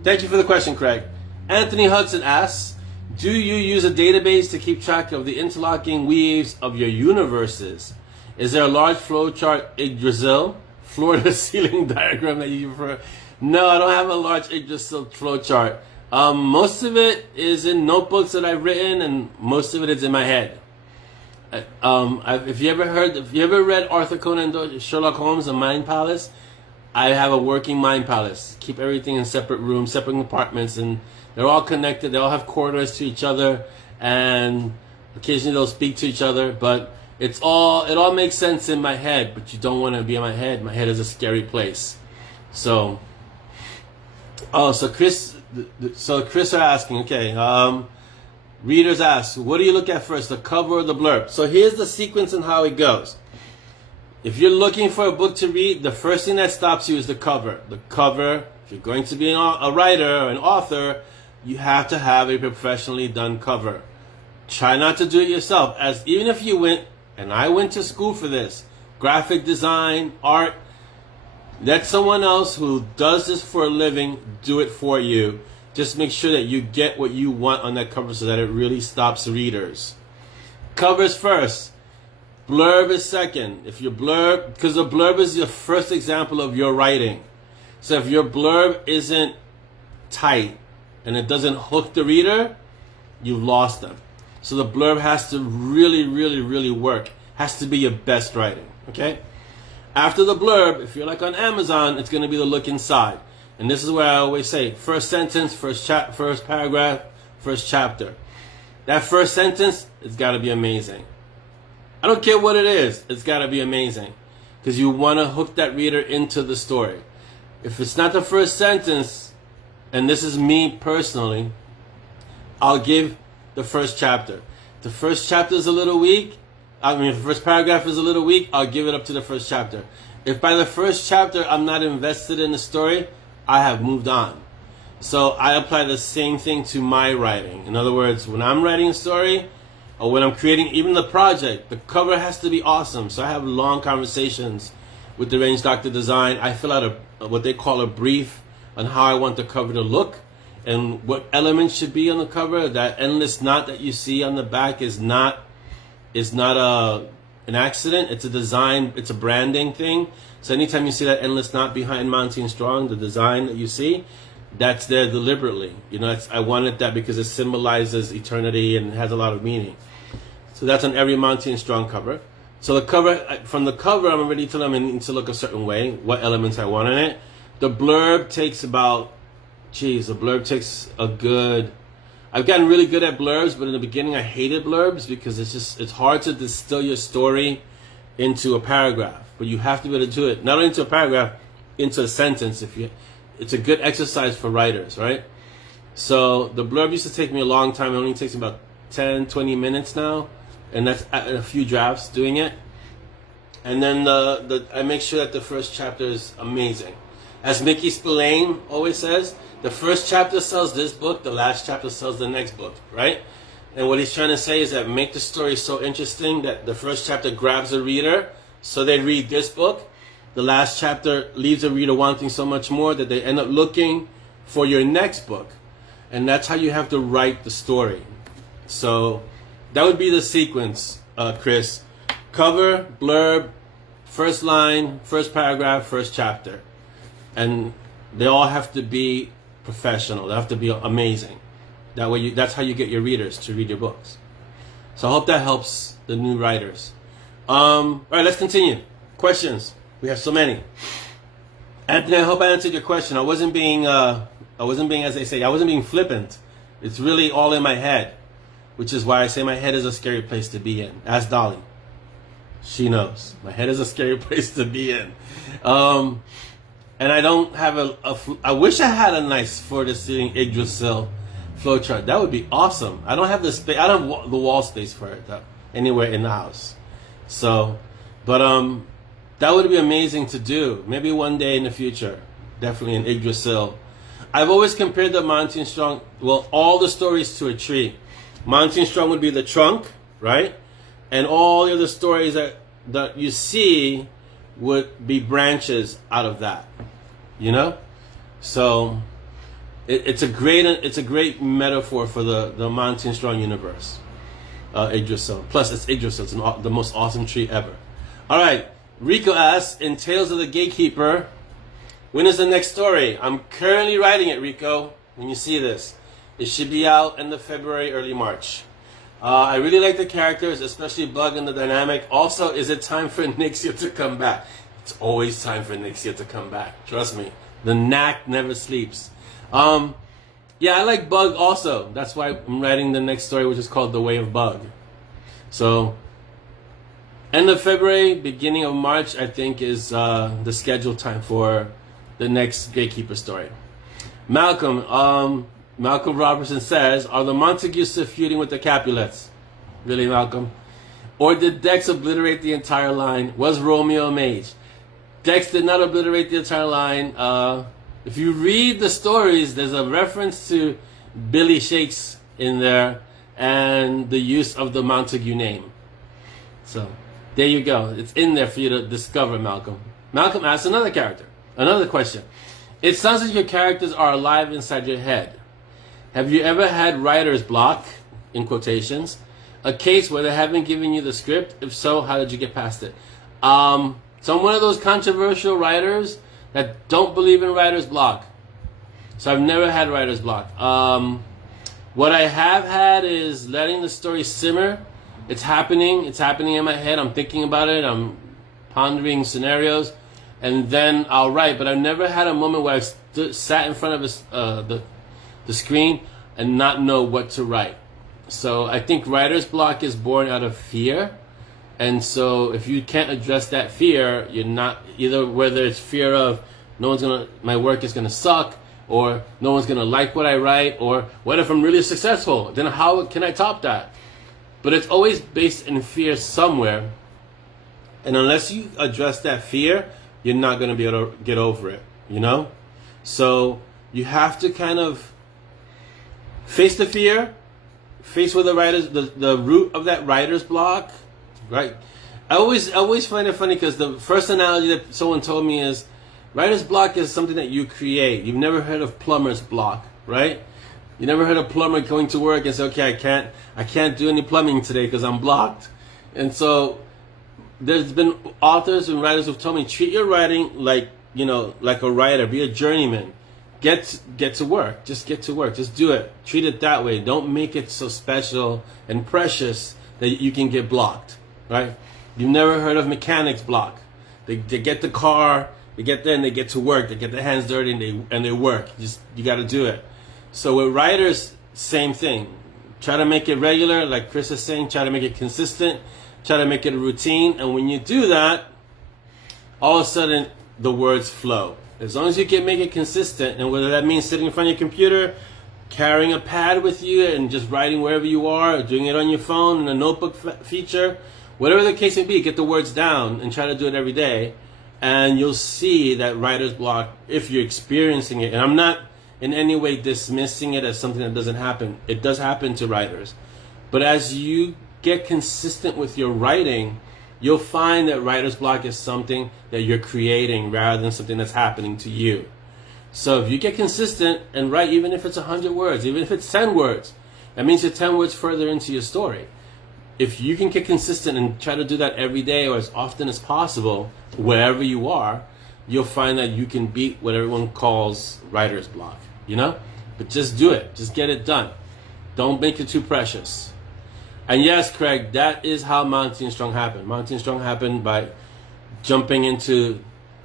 Thank you for the question, Craig. Anthony Hudson asks, do you use a database to keep track of the interlocking weaves of your universes? Is there a large flowchart Yggdrasil, floor-to-ceiling diagram that you prefer? No, I don't have a large Yggdrasil flowchart. Most of it is in notebooks that I've written, and most of it is in my head. If you ever read Arthur Conan Doyle, Sherlock Holmes, The Mind Palace, I have a working mind palace. Keep everything in separate rooms, separate compartments, and they're all connected. They all have corridors to each other, and occasionally they'll speak to each other, but it all makes sense in my head, but you don't want to be in my head. My head is a scary place. So Chris So Chris are asking, okay, readers ask, what do you look at first, the cover or the blurb? So here's the sequence and how it goes. If you're looking for a book to read, the first thing that stops you is the cover. The cover, if you're going to be a writer or an author, you have to have a professionally done cover. Try not to do it yourself, as even if you went, and I went to school for this, graphic design, art, let someone else who does this for a living do it for you. Just make sure that you get what you want on that cover so that it really stops readers. Covers first. Blurb is second. If your blurb, because the blurb is your first example of your writing. So if your blurb isn't tight and it doesn't hook the reader, you've lost them. So the blurb has to really, really, really work. Has to be your best writing. Okay? After the blurb, if you're like on Amazon, it's going to be the look inside. And this is where I always say, first sentence, first paragraph, first chapter. That first sentence, it's got to be amazing. I don't care what it is, it's got to be amazing. Because you want to hook that reader into the story. If it's not the first sentence, and this is me personally, I'll give the first chapter. The first chapter is a little weak. If the first paragraph is a little weak, I'll give it up to the first chapter. If by the first chapter I'm not invested in the story, I have moved on. So I apply the same thing to my writing. In other words, when I'm writing a story, or when I'm creating even the project, the cover has to be awesome. So I have long conversations with the range doctor design. I fill out what they call a brief on how I want the cover to look and what elements should be on the cover. That endless knot that you see on the back is not an accident. It's a design, it's a branding thing. So anytime you see that endless knot behind Monty and Strong, the design that you see, that's there deliberately. You know, I wanted that because it symbolizes eternity and has a lot of meaning. So that's on every Monty and Strong cover. So the cover, from the cover, I'm already telling them it needs to look a certain way, what elements I want in it. The blurb takes a good, I've gotten really good at blurbs, but in the beginning I hated blurbs because it's hard to distill your story into a paragraph. But you have to be able to do it, not only into a paragraph, into a sentence. It's a good exercise for writers, right? So the blurb used to take me a long time. It only takes about 10, 20 minutes now. And that's a few drafts doing it. And then I make sure that the first chapter is amazing. As Mickey Spillane always says, the first chapter sells this book, the last chapter sells the next book, right? And what he's trying to say is that make the story so interesting that the first chapter grabs a reader so they read this book. The last chapter leaves the reader wanting so much more that they end up looking for your next book. And that's how you have to write the story. So that would be the sequence, Chris. Cover, blurb, first line, first paragraph, first chapter. And they all have to be professional. They have to be amazing. That way, that's how you get your readers to read your books. So I hope that helps the new writers. All right, let's continue. Questions. We have so many. Anthony, I hope I answered your question. I wasn't being, as they say, I wasn't being flippant. It's really all in my head, which is why I say my head is a scary place to be in. Ask Dolly. She knows. My head is a scary place to be in. And I don't have I wish I had a nice floor-to-ceiling Yggdrasil flowchart. That would be awesome. I don't have the space. I don't have the wall space for it though, anywhere in the house. So, but that would be amazing to do. Maybe one day in the future. Definitely an Yggdrasil. I've always compared the Monty and Strong, well, all the stories to a tree. Monty and Strong would be the trunk, right? And all the other stories that you see would be branches out of that. You know? So it's a great metaphor for the Monty and Strong universe. Yggdrasil. Plus it's Yggdrasil. It's the most awesome tree ever. Alright. Rico asks, in Tales of the Gatekeeper, when is the next story? I'm currently writing it, Rico. When you see this, it should be out end of February, early March. I really like the characters, especially Bug and the dynamic. Also, is it time for Nixia to come back? It's always time for Nixia to come back. Trust me. The knack never sleeps. Yeah, I like Bug also. That's why I'm writing the next story, which is called The Way of Bug. So, end of February, beginning of March, I think, is the scheduled time for the next Gatekeeper story. Malcolm Robertson says, are the Montagues still feuding with the Capulets? Really, Malcolm? Or did Dex obliterate the entire line? Was Romeo a mage? Dex did not obliterate the entire line. If you read the stories, there's a reference to Billy Shakes in there and the use of the Montague name. So, there you go. It's in there for you to discover, Malcolm. Malcolm asks another question. It sounds like your characters are alive inside your head. Have you ever had writer's block, in quotations, a case where they haven't given you the script? If so, how did you get past it? So I'm one of those controversial writers that don't believe in writer's block. So I've never had writer's block. What I have had is letting the story simmer. It's happening in my head. I'm thinking about it. I'm pondering scenarios. And then I'll write. But I've never had a moment where I sat in front of the screen and not know what to write. So I think writer's block is born out of fear. And so if you can't address that fear, you're not either, whether it's fear of my work is gonna suck, or no one's gonna like what I write, or what if I'm really successful? Then how can I top that? But it's always based in fear somewhere. And unless you address that fear, you're not gonna be able to get over it, you know? So you have to kind of face the fear, face where the root of that writer's block, right? I always find it funny because the first analogy that someone told me is writer's block is something that you create. You've never heard of plumber's block, right? You never heard of plumber going to work and say, okay, I can't do any plumbing today because I'm blocked. And so there's been authors and writers who've told me, treat your writing like a writer, be a journeyman. Get to work. Just get to work. Just do it. Treat it that way. Don't make it so special and precious that you can get blocked, right? You've never heard of mechanic's block. They get the car, they get there and they get to work. They get their hands dirty and they work. You got to do it. So with writers, same thing. Try to make it regular, like Chris is saying. Try to make it consistent. Try to make it a routine. And when you do that, all of a sudden the words flow. As long as you can make it consistent, and whether that means sitting in front of your computer, carrying a pad with you and just writing wherever you are, or doing it on your phone in a notebook feature, whatever the case may be, get the words down and try to do it every day, and you'll see that writer's block, if you're experiencing it. And I'm not in any way dismissing it as something that doesn't happen. It does happen to writers. But as you get consistent with your writing, you'll find that writer's block is something that you're creating rather than something that's happening to you. So if you get consistent and write, even if it's 100 words, even if it's 10 words, that means you're 10 words further into your story. If you can get consistent and try to do that every day or as often as possible, wherever you are, you'll find that you can beat what everyone calls writer's block, you know? But just do it. Just get it done. Don't make it too precious. And yes, Craig, that is how Monty and Strong happened. Monty and Strong happened by jumping into...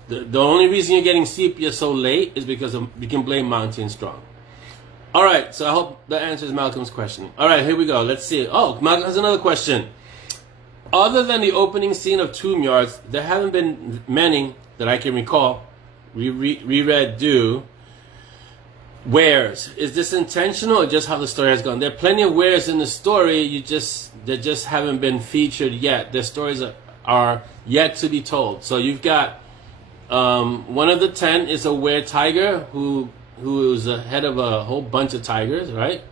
The only reason you're getting Sepia so late is because you can blame Monty and Strong. All right, so I hope that answers Malcolm's question. All right, here we go. Let's see. Oh, Malcolm has another question. Other than the opening scene of Tomb Yards, there haven't been many that I can recall. Reread do. Wheres. Is this intentional or just how the story has gone? There are plenty of wheres in the story. They just haven't been featured yet. Their stories are yet to be told. So you've got one of the 10 is a were tiger who is the head of a whole bunch of tigers, right?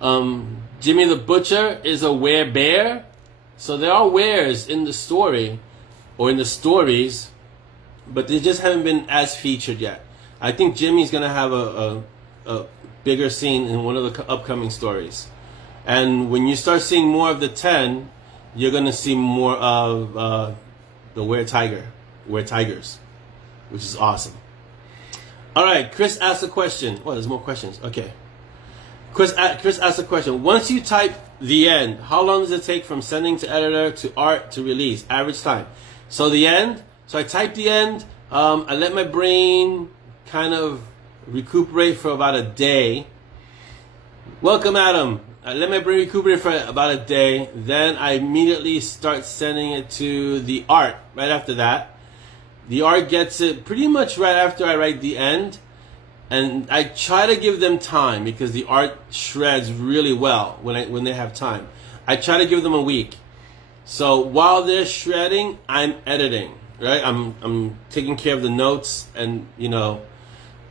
Jimmy the Butcher is a were bear. So there are wares in the story or in the stories, but they just haven't been as featured yet. I think Jimmy's gonna have a bigger scene in one of the upcoming stories. And when you start seeing more of the 10, you're gonna see more of the were tigers, which is awesome. All right, Chris asked a question. Oh, there's more questions. Okay. Chris asked a question. Once you type the end, how long does it take from sending to editor to art to release? Average time. So the end. So I type the end. I let my brain kind of recuperate for about a day. Welcome, Adam. I let my brain recuperate for about a day. Then I immediately start sending it to the art right after that. The art gets it pretty much right after I write the end. And I try to give them time because the art shreds really well when they have time. I try to give them a week. So while they're shredding, I'm editing, right? I'm taking care of the notes and,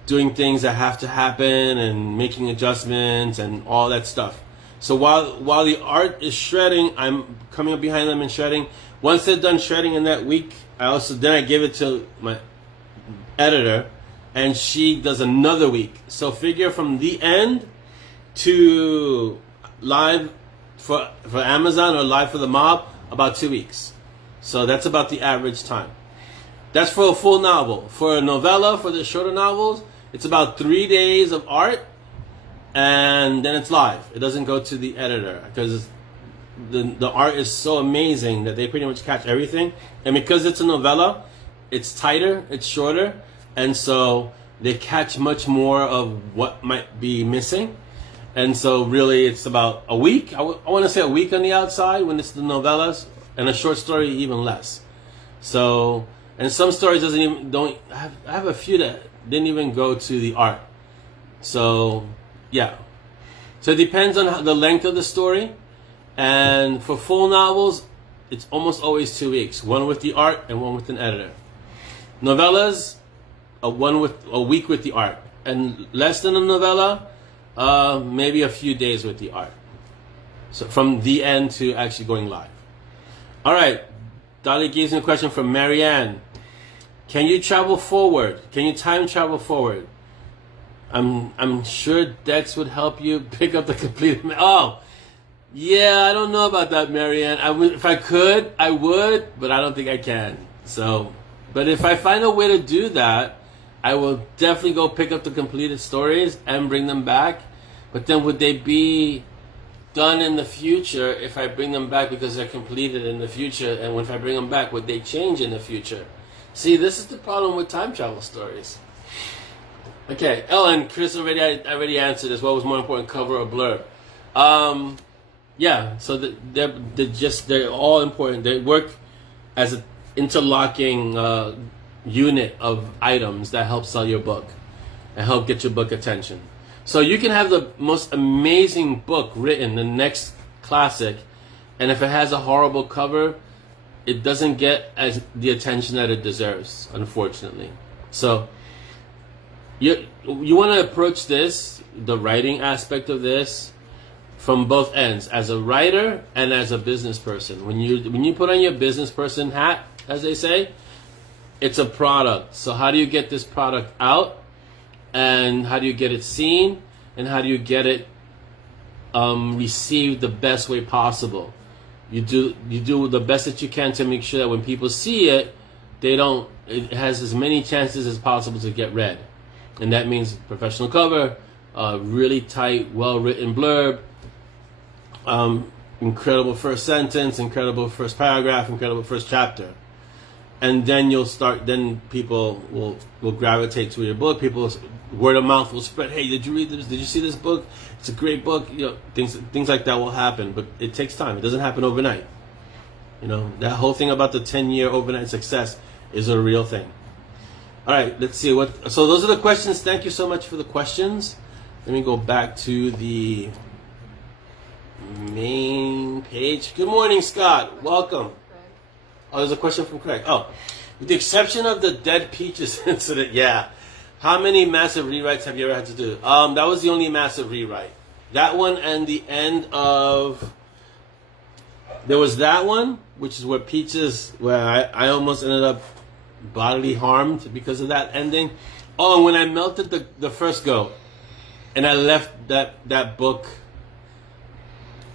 doing things that have to happen and making adjustments and all that stuff. So while the art is shredding, I'm coming up behind them and shredding. Once they're done shredding in that week, I give it to my editor, and she does another week. So figure from the end to live for Amazon or live for the mob, about 2 weeks. So that's about the average time. That's for a full novel. For a novella, for the shorter novels, it's about 3 days of art, and then it's live. It doesn't go to the editor because the art is so amazing that they pretty much catch everything. And because it's a novella, it's tighter, it's shorter, and so they catch much more of what might be missing. And so really it's about a week. I want to say a week on the outside when it's the novellas, and a short story even less. So, and some stories I have a few that didn't even go to the art. So, yeah. So it depends on the length of the story. And for full novels, it's almost always 2 weeks. One with the art and one with an editor. Novellas, a week with the art. And less than a novella, maybe a few days with the art. So from the end to actually going live. All right. Dolly gives me a question from Marianne. Can you travel forward? Can you time travel forward? I'm sure Dex would help you pick up the completed. Oh, yeah. I don't know about that, Marianne. If I could, I would, but I don't think I can. So, but if I find a way to do that, I will definitely go pick up the completed stories and bring them back. But then would they be done in the future if I bring them back because they're completed in the future? And if I bring them back, would they change in the future? See, this is the problem with time travel stories. Okay, Ellen, Chris already answered this. What was more important, cover or blurb? Yeah, so they're all important. They work as an interlocking unit of items that help sell your book and help get your book attention. So you can have the most amazing book written, the next classic, and if it has a horrible cover, it doesn't get the attention that it deserves, unfortunately. So you want to approach this, the writing aspect of this, from both ends, as a writer and as a business person. When you put on your business person hat, as they say, it's a product. So how do you get this product out? And how do you get it seen? And how do you get it received the best way possible? You do the best that you can to make sure that when people see it, it has as many chances as possible to get read. And that means professional cover, really tight, well-written blurb, incredible first sentence, incredible first paragraph, incredible first chapter. And then then people will gravitate to your book. People's word of mouth will spread. Hey, did you read this? Did you see this book? It's a great book. Things like that will happen, but it takes time. It doesn't happen overnight. That whole thing about the 10-year overnight success is a real thing. All right, let's see so those are the questions. Thank you so much for the questions. Let me go back to the main page. Good morning, Scott. Welcome. Oh, there's a question from Craig. Oh, with the exception of the Dead Peaches incident, yeah. How many massive rewrites have you ever had to do? That was the only massive rewrite. That one and the end of... There was that one, which is where I almost ended up bodily harmed because of that ending. Oh, and when I melted the first goat, and I left that book...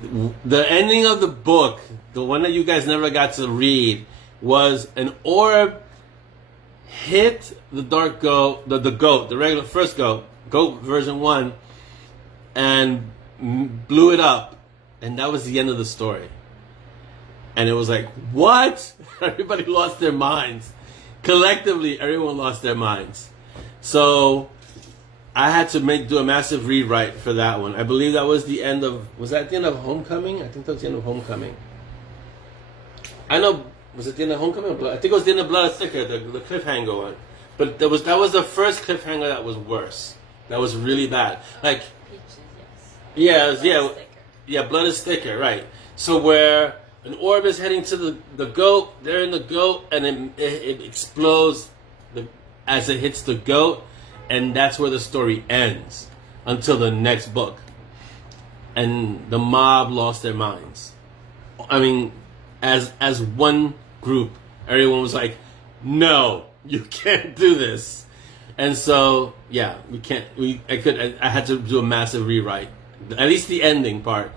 The ending of the book, the one that you guys never got to read, was an orb hit the dark goat, the goat, the regular first goat version 1, and blew it up, and that was the end of the story. And it was like, what? Everybody lost their minds. Collectively, everyone lost their minds. So I had to do a massive rewrite for that one. I believe that was the end of... Was that the end of Homecoming? I think that was the end of Homecoming. I know... Was it the end of Homecoming? I think it was the end of Blood is Thicker, the cliffhanger one. But that was the first cliffhanger that was worse. That was really bad. Like, Peaches, yes. yeah, Blood is thicker. yeah, blood is thicker, right? So where an orb is heading to the goat, they're in the goat, and it explodes as it hits the goat, and that's where the story ends until the next book. And the mob lost their minds. I mean, as one group, everyone was like, "No, you can't do this." And so, yeah, I had to do a massive rewrite. At least the ending part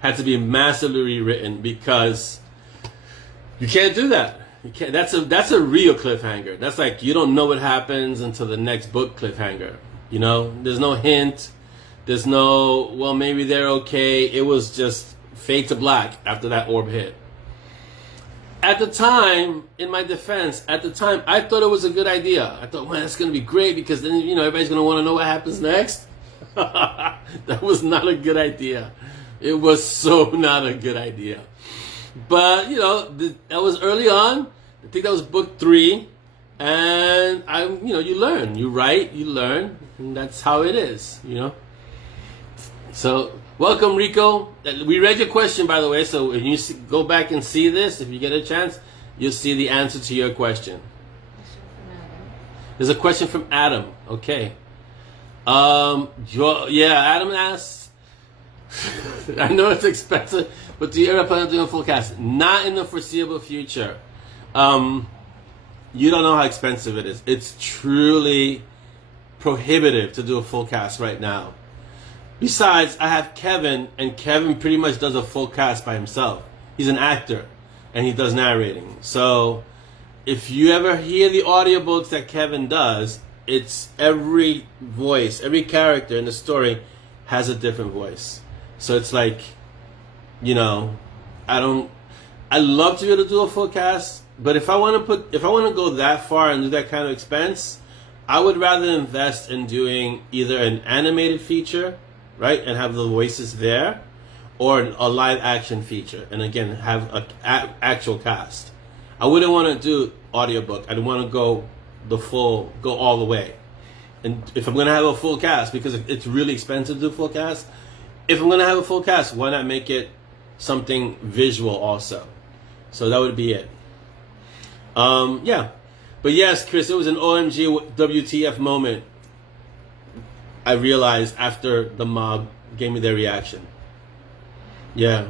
had to be massively rewritten because you can't do that. You can't. That's a real cliffhanger. That's like you don't know what happens until the next book cliffhanger. You know, there's no hint. There's no, well, maybe they're okay. It was just fade to black after that orb hit. At the time, in my defense, I thought it was a good idea. I thought, man, it's going to be great because then, everybody's going to want to know what happens next. That was not a good idea. It was so not a good idea. But, that was early on. I think that was book 3. And, you learn. You write, you learn. And that's how it is, So, welcome, Rico. We read your question, by the way, so if you go back and see this, if you get a chance, you'll see the answer to your question. There's a question from Adam. Okay. Adam asks, I know it's expensive, but do you ever plan on doing a full cast? Not in the foreseeable future. You don't know how expensive it is. It's truly prohibitive to do a full cast right now. Besides, I have Kevin, and Kevin pretty much does a full cast by himself. He's an actor, and he does narrating. So, if you ever hear the audiobooks that Kevin does, it's every voice, every character in the story has a different voice. So it's like, I love to be able to do a full cast, but if I want to go that far and do that kind of expense, I would rather invest in doing either an animated feature, right, and have the voices there, or a live action feature, and again have an actual cast. I wouldn't want to do audiobook. I'd want to go all the way. And if I'm going to have a full cast, because it's really expensive to do full cast, if I'm going to have a full cast, why not make it something visual also? So that would be it. Yeah. But yes, Chris, it was an OMG WTF moment. I realized after the mob gave me their reaction. Yeah.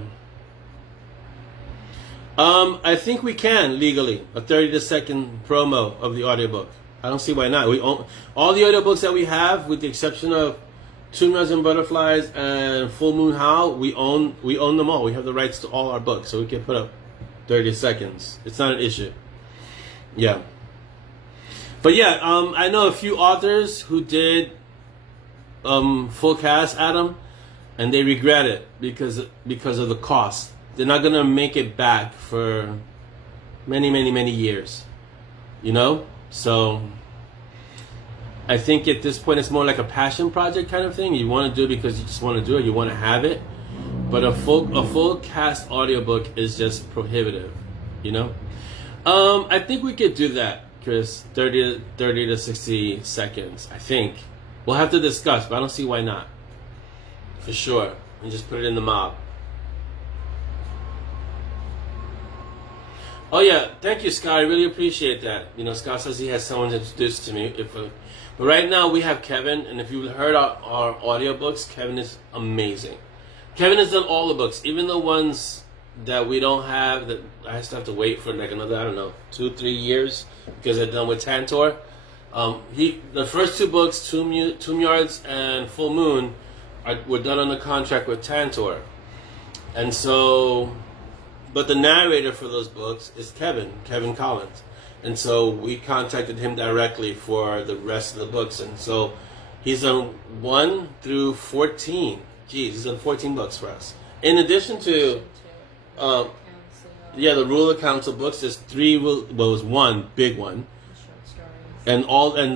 I think we can legally a 30-second promo of the audiobook. I don't see why not. We own all the audiobooks that we have, with the exception of Tunas and Butterflies and Full Moon Howl. We own them all. We have the rights to all our books, so we can put up 30 seconds. It's not an issue. Yeah. But yeah, I know a few authors who did full cast, Adam, and they regret it because of the cost. They're not gonna make it back for many years, So I think at this point it's more like a passion project kind of thing. You want to do it because you just want to do it. You want to have it, but a full cast audiobook is just prohibitive, I think we could do that, Chris. 30 to 60 seconds. I think. We'll have to discuss, but I don't see why not. For sure. And just put it in the mob. Oh yeah, thank you, Scott. I really appreciate that. Scott says he has someone introduced to me. But right now we have Kevin, and if you've heard our audiobooks, Kevin is amazing. Kevin has done all the books, even the ones that we don't have, that I still have to wait for like another, 2-3 years, because they're done with Tantor. The first 2 books, Tomb Yards and Full Moon, were done on a contract with Tantor. And so, but the narrator for those books is Kevin Collins. And so we contacted him directly for the rest of the books. And so he's done 1 through 14. He's done 14 books for us. In addition to, the Rule of Council books, there's 3, well, it was 1 big one. And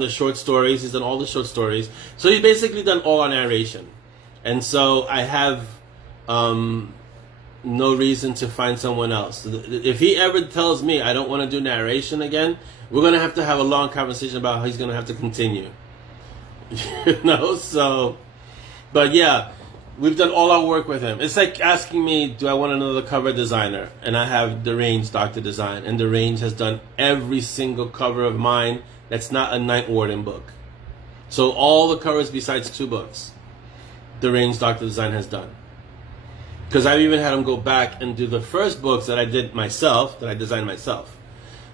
the short stories, he's done all the short stories. So he's basically done all our narration. And so I have no reason to find someone else. If he ever tells me I don't want to do narration again, we're going to have a long conversation about how he's going to have to continue. You know, so, but yeah, we've done all our work with him. It's like asking me, do I want another cover designer? And I have Deranged Dr. Design, and Deranged has done every single cover of mine that's not a Night Warden book. So all the covers besides 2 books, Deranged Dr. Design has done. Because I've even had him go back and do the first books that I did myself, that I designed myself.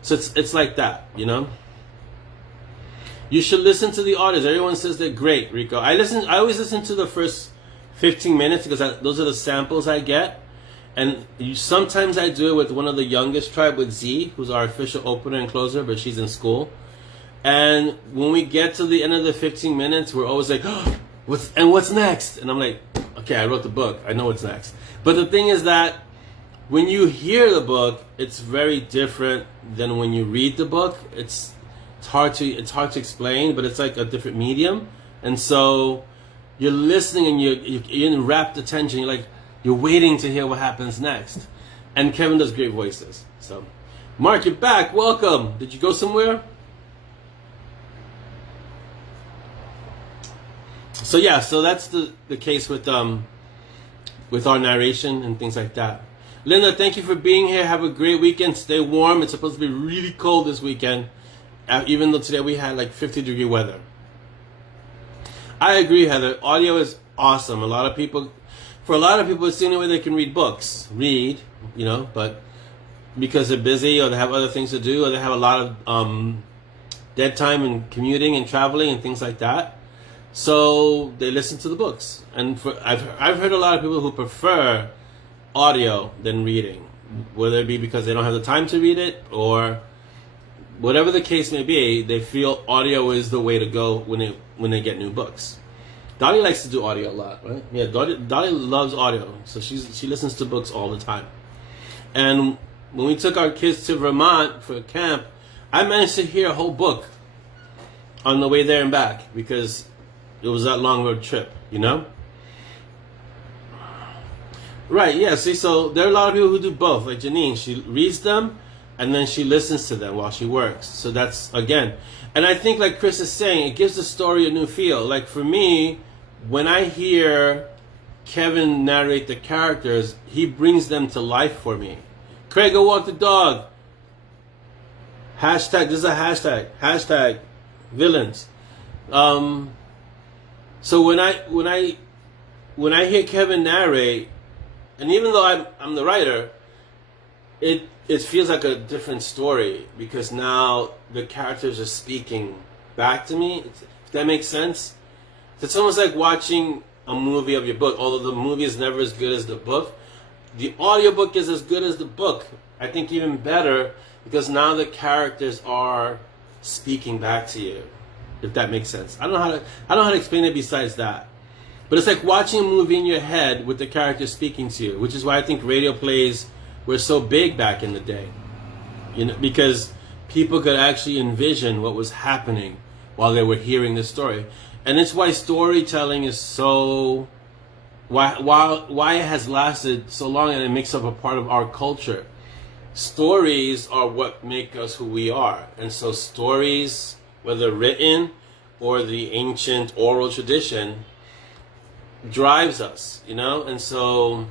So it's like that, you know? You should listen to the audios. Everyone says they're great, Rico. I always listen to the first 15 minutes because those are the samples I get. And sometimes I do it with one of the youngest tribe, with Z, who's our official opener and closer, but she's in school. And when we get to the end of the 15 minutes, we're always like, oh, what's next? And I'm like, okay, I wrote the book. I know what's next. But the thing is that when you hear the book, it's very different than when you read the book. It's hard to explain, but it's like a different medium. And so you're listening and you're in rapt attention. You're waiting to hear what happens next. And Kevin does great voices. So, Mark, you're back. Welcome. Did you go somewhere? So yeah, so that's the case with our narration and things like that. Linda, thank you for being here. Have a great weekend. Stay warm. It's supposed to be really cold this weekend, even though today we had like 50-degree weather. I agree, Heather. Audio is awesome. For a lot of people, it's the only way they can read books. Read, you know, but because they're busy or they have other things to do or they have a lot of dead time and commuting and traveling and things like that. So they listen to the books. And I've heard a lot of people who prefer audio than reading, whether it be because they don't have the time to read it or whatever the case may be. They feel audio is the way to go when they get new books. Dolly likes to do audio a lot, right? Yeah, Dolly loves audio, so she listens to books all the time. And when we took our kids to Vermont for camp, I managed to hear a whole book on the way there and back because it was that long road trip, you know? Right, yeah, see, so there are a lot of people who do both. Like Janine, she reads them and then she listens to them while she works. So that's, again, and I think like Chris is saying, it gives the story a new feel. Like for me, when I hear Kevin narrate the characters, he brings them to life for me. Craig, go walk the dog. Hashtag, this is a hashtag. Hashtag villains. So when I hear Kevin narrate, and even though I'm the writer, it feels like a different story because now the characters are speaking back to me. If that makes sense. It's almost like watching a movie of your book. Although the movie is never as good as the book, the audiobook is as good as the book. I think even better because now the characters are speaking back to you. If that makes sense. I don't know how to explain it besides that. But it's like watching a movie in your head with the characters speaking to you, which is why I think radio plays were so big back in the day. You know, because people could actually envision what was happening while they were hearing the story. And it's why storytelling is so why it has lasted so long and it makes up a part of our culture. Stories are what make us who we are. And so stories, whether written or the ancient oral tradition, drives us, you know? And so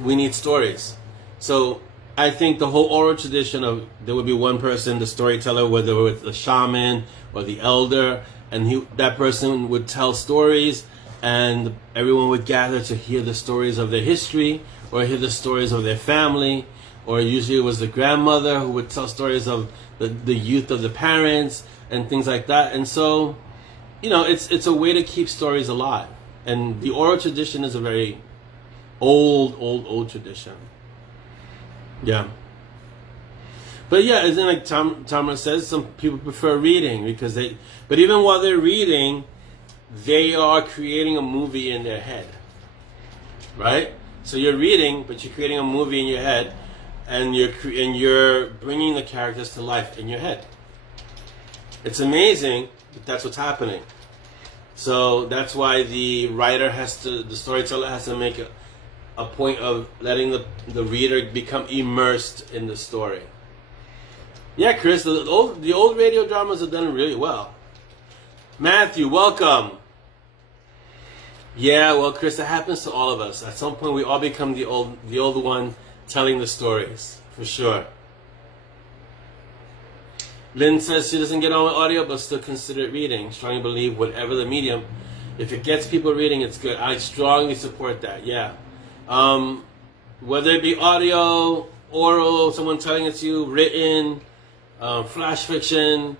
we need stories. So I think the whole oral tradition of there would be one person, the storyteller, whether it was the shaman or the elder, and that person would tell stories and everyone would gather to hear the stories of their history or hear the stories of their family, or usually it was the grandmother who would tell stories of the youth of the parents and things like that. And so, you know, it's a way to keep stories alive. And the oral tradition is a very old tradition. Yeah. But yeah, isn't like Tamara says, some people prefer reading but even while they're reading, they are creating a movie in their head. Right? So you're reading, but you're creating a movie in your head, and you're bringing the characters to life in your head. It's amazing, but that's what's happening. So that's why the storyteller has to make a point of letting the reader become immersed in the story. Yeah, Chris, the old radio dramas have done really well. Matthew, welcome. Yeah, well, Chris, that happens to all of us. At some point, we all become the old one telling the stories, for sure. Lynn says she doesn't get on with audio, but still consider it reading. Strongly believe whatever the medium, if it gets people reading, it's good. I strongly support that. Yeah. Whether it be audio, oral, someone telling it to you, written, flash fiction,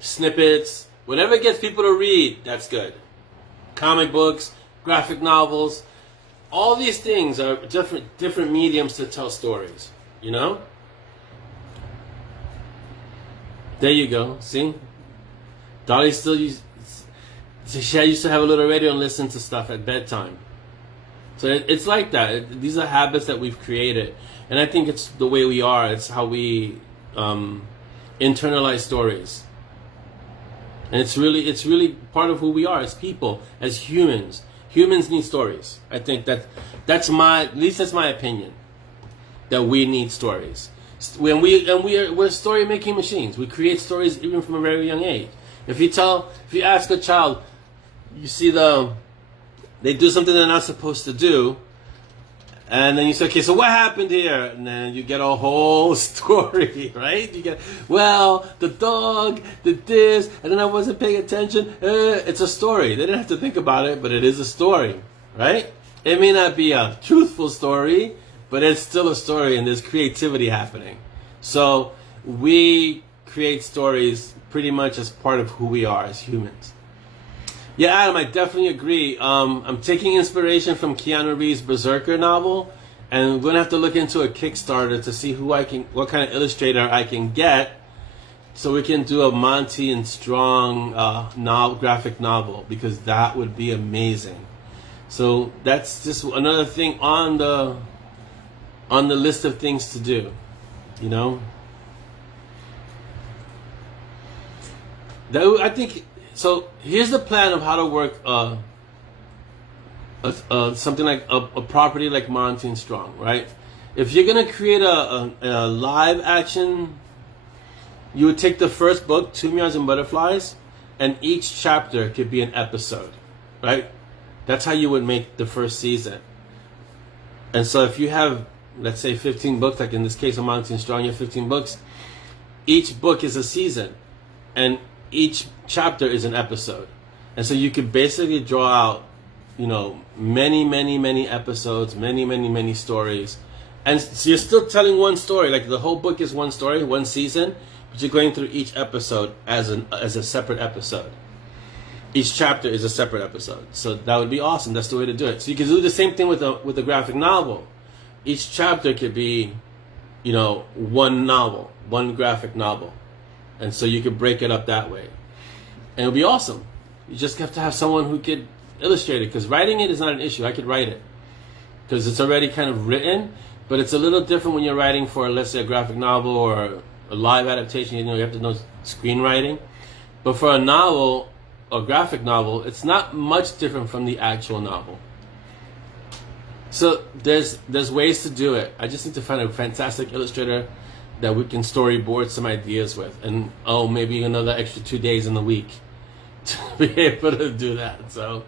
snippets, whatever gets people to read, that's good. Comic books, graphic novels, all these things are different mediums to tell stories, you know? There you go, see? Dolly still used to have a little radio and listen to stuff at bedtime. So it's like that. These are habits that we've created. And I think it's the way we are. It's how we internalize stories. And it's really part of who we are as people, as humans. Humans need stories. I think that's at least that's my opinion. That we need stories. We're story making machines. We create stories even from a very young age. If you ask a child, you see they do something they're not supposed to do, and then you say, okay, so what happened here? And then you get a whole story, right? You get, well, the dog did this, and then I wasn't paying attention. It's a story. They didn't have to think about it, but it is a story, right? It may not be a truthful story, but it's still a story, and there's creativity happening. So we create stories pretty much as part of who we are as humans. Yeah, Adam, I definitely agree. I'm taking inspiration from Keanu Reeves' Berserker novel, and we're gonna have to look into a Kickstarter to see what kind of illustrator I can get, so we can do a Monty and Strong graphic novel, because that would be amazing. So that's just another thing on the list of things to do, you know. I think. So here's the plan of how to work something like a property like Monty and Strong, right? If you're gonna create a live action, you would take the first book, Two Meows and Butterflies, and each chapter could be an episode, right? That's how you would make the first season. And so if you have, let's say, 15 books, like in this case of Monty and Strong, you have 15 books. Each book is a season, and each chapter is an episode. And so you could basically draw out, you know, many episodes, many stories. And so you're still telling one story, like the whole book is one story, one season, but you're going through each episode as a separate episode. Each chapter is a separate episode. So that would be awesome. That's the way to do it. So you can do the same thing with a graphic novel. Each chapter could be, you know, one novel, one graphic novel. And so you could break it up that way. And it'll be awesome. You just have to have someone who could illustrate it, because writing it is not an issue. I could write it because it's already kind of written, but it's a little different when you're writing for, let's say, a graphic novel or a live adaptation. You know, you have to know screenwriting. But for a novel, a graphic novel, it's not much different from the actual novel. So there's ways to do it. I just need to find a fantastic illustrator that we can storyboard some ideas with, and maybe another extra 2 days in the week to be able to do that. So,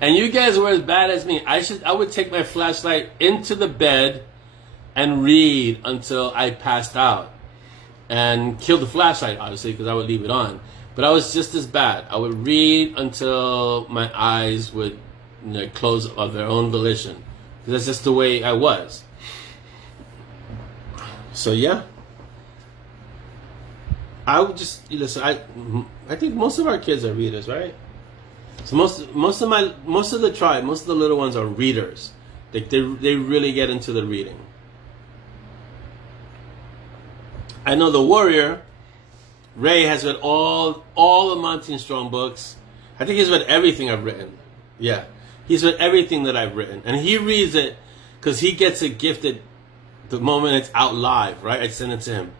and you guys were as bad as me. I would take my flashlight into the bed and read until I passed out, and kill the flashlight, obviously, because I would leave it on. But I was just as bad. I would read until my eyes would, you know, close of their own volition, because that's just the way I was. So yeah. I would just listen. I think most of our kids are readers, right? So most of the tribe, most of the little ones are readers. They really get into the reading. I know the Warrior, Ray, has read all the Monty and Strong books. I think he's read everything I've written. Yeah, he's read everything that I've written, and he reads it because he gets it gifted the moment it's out live. Right, I send it to him.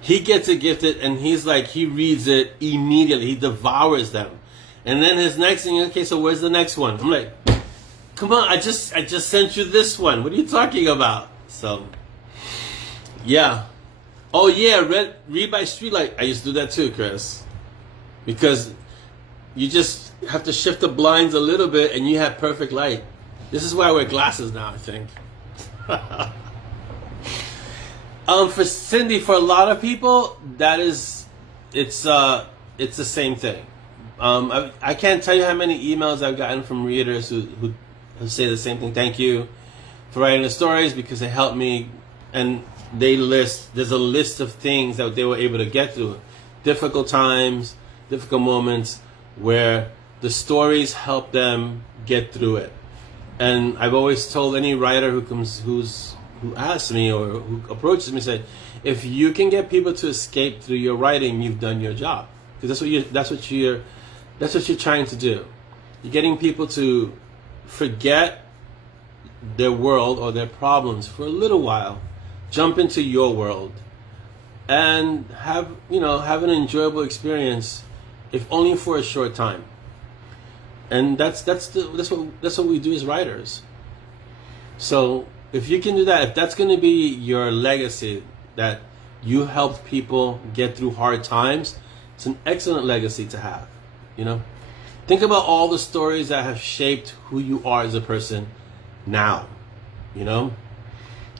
He gets it gifted, and he reads it immediately. He devours them. And then his next thing, okay, so where's the next one? I'm like, come on, I just sent you this one. What are you talking about? So, yeah. Oh, yeah, read by Streetlight. I used to do that too, Chris. Because you just have to shift the blinds a little bit and you have perfect light. This is why I wear glasses now, I think. For Cindy, for a lot of people, it's the same thing. I can't tell you how many emails I've gotten from readers who say the same thing. Thank you for writing the stories because they helped me, and there's a list of things that they were able to get through, difficult times, difficult moments, where the stories help them get through it. And I've always told any writer who asks me or who approaches me, say, if you can get people to escape through your writing, you've done your job. Because that's what you're trying to do. You're getting people to forget their world or their problems for a little while, jump into your world, and have an enjoyable experience, if only for a short time. And that's what we do as writers. So if you can do that, if that's going to be your legacy, that you helped people get through hard times, it's an excellent legacy to have. Think about all the stories that have shaped who you are as a person now.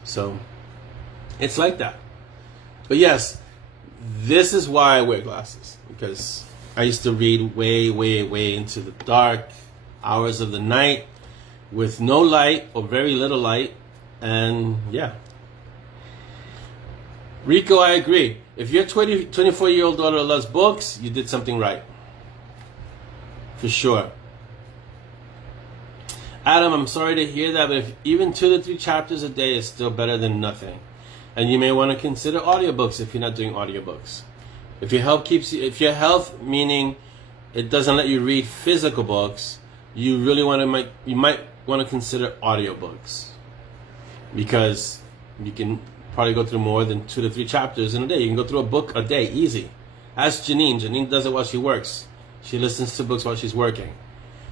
So it's like that. But yes, this is why I wear glasses, because I used to read way, way, way into the dark hours of the night with no light or very little light. And yeah. Rico, I agree. If your 24-year-old daughter loves books, you did something right. For sure. Adam, I'm sorry to hear that, but if even 2 to 3 chapters a day is still better than nothing. And you may want to consider audiobooks if you're not doing audiobooks. If your health, meaning it doesn't let you read physical books, you might want to consider audiobooks. Because you can probably go through more than 2 to 3 chapters in a day. You can go through a book a day, easy. Ask Janine. Janine does it while she works. She listens to books while she's working.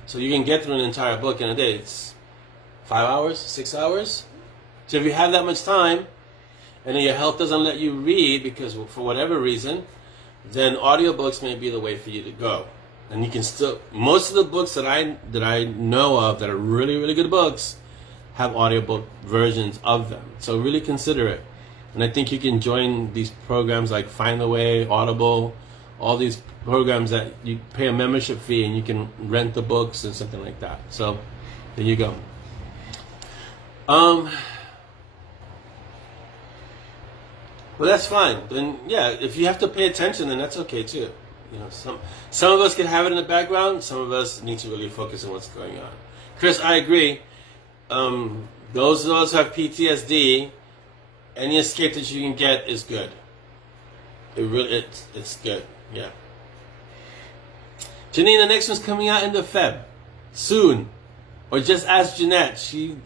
So you can get through an entire book in a day. It's 5 hours, 6 hours. So if you have that much time, and your health doesn't let you read because for whatever reason, then audiobooks may be the way for you to go. And you can still, most of the books that I know of that are really, really good books have audiobook versions of them. So really consider it. And I think you can join these programs like Find the Way, Audible, all these programs that you pay a membership fee and you can rent the books and something like that. So there you go. Well, that's fine. Then yeah, if you have to pay attention, then that's okay too. Some of us can have it in the background. Some of us need to really focus on what's going on. Chris, I agree. Those of us who have PTSD, any escape that you can get is good. It's good. Yeah. Janine, the next one's coming out in the Feb. Soon. Or just ask Jeanette.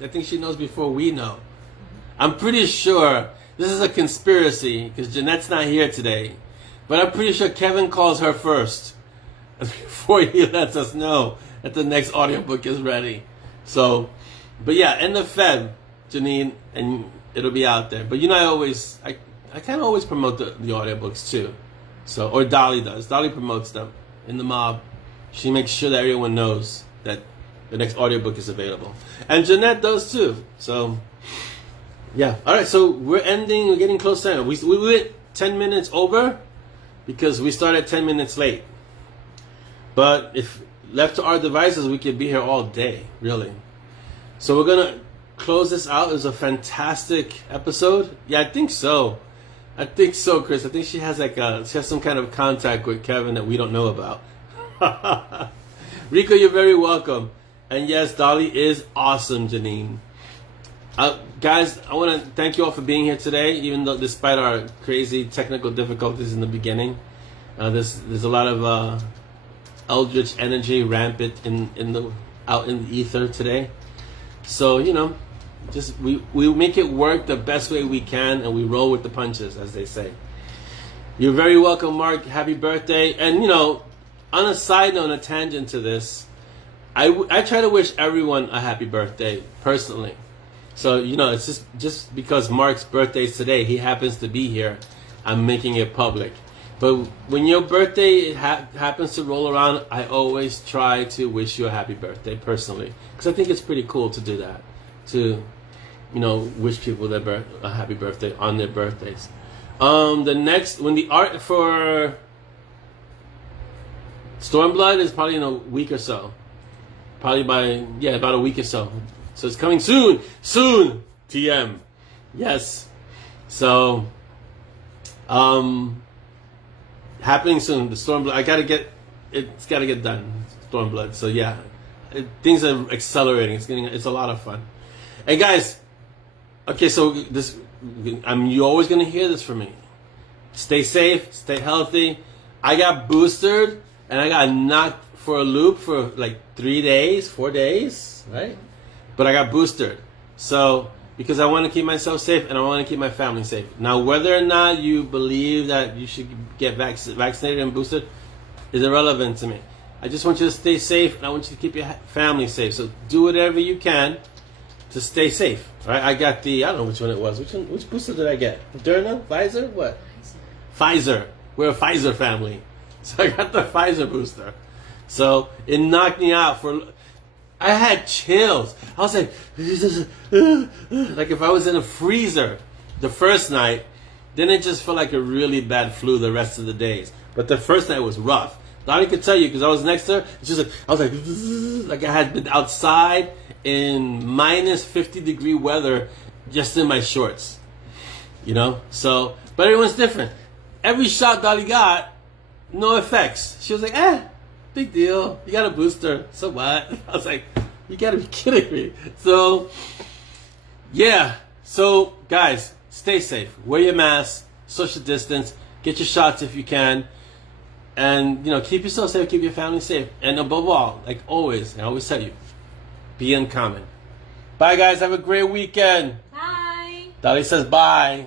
I think she knows before we know. I'm pretty sure this is a conspiracy because Jeanette's not here today. But I'm pretty sure Kevin calls her first before he lets us know that the next audiobook is ready. So, but yeah, end of Feb, Janine, and it'll be out there. But I kind of always promote the audiobooks too. So, or Dolly does. Dolly promotes them in the mob. She makes sure that everyone knows that the next audiobook is available. And Jeanette does too. So, yeah. All right, so we're getting close to end. We went 10 minutes over because we started 10 minutes late. But if left to our devices, we could be here all day, really. So we're going to close this out. It was a fantastic episode. Yeah, I think so. Chris. I think she has some kind of contact with Kevin that we don't know about. Rico, you're very welcome. And yes, Dolly is awesome, Janine. Guys, I want to thank you all for being here today, even though despite our crazy technical difficulties in the beginning. There's a lot of eldritch energy rampant out in the ether today. So, just we make it work the best way we can, and we roll with the punches, as they say. You're very welcome, Mark. Happy birthday. And on a side note, a tangent to this, I try to wish everyone a happy birthday personally. So it's just because Mark's birthday is today, he happens to be here, I'm making it public. But when your birthday happens to roll around, I always try to wish you a happy birthday personally, because I think it's pretty cool to do that, to wish people a happy birthday on their birthdays. The next, when the art for Stormblood is probably in a week or so. Probably about a week or so. So it's coming soon. Soon. TM. Yes. So, happening soon. The Stormblood. It's gotta get done. Stormblood. So yeah, things are accelerating. It's a lot of fun. Hey guys. Okay, so you're always gonna hear this from me. Stay safe. Stay healthy. I got boosted. And I got knocked for a loop for like 4 days, right? But I got boosted. So, because I want to keep myself safe and I want to keep my family safe. Now, whether or not you believe that you should get vaccinated and boosted is irrelevant to me. I just want you to stay safe and I want you to keep your family safe. So, do whatever you can to stay safe, right? I got I don't know which one it was. Which booster did I get? Moderna? Pfizer? What? Pfizer. We're a Pfizer family. So I got the Pfizer booster. So it knocked me out I had chills. I was like if I was in a freezer the first night, then it just felt like a really bad flu the rest of the days. But the first night was rough. Donnie could tell you because I was next to her. It's just I was like I had been outside in minus 50-degree weather just in my shorts. So, but everyone's different. Every shot Dolly got, no effects. She was like, big deal. You got a booster. So what? I was like, you gotta be kidding me. So, yeah. So, guys, stay safe. Wear your mask. Social distance. Get your shots if you can. And, keep yourself safe. Keep your family safe. And above all, like always, I always tell you, be uncommon. Bye, guys. Have a great weekend. Bye. Dolly says bye.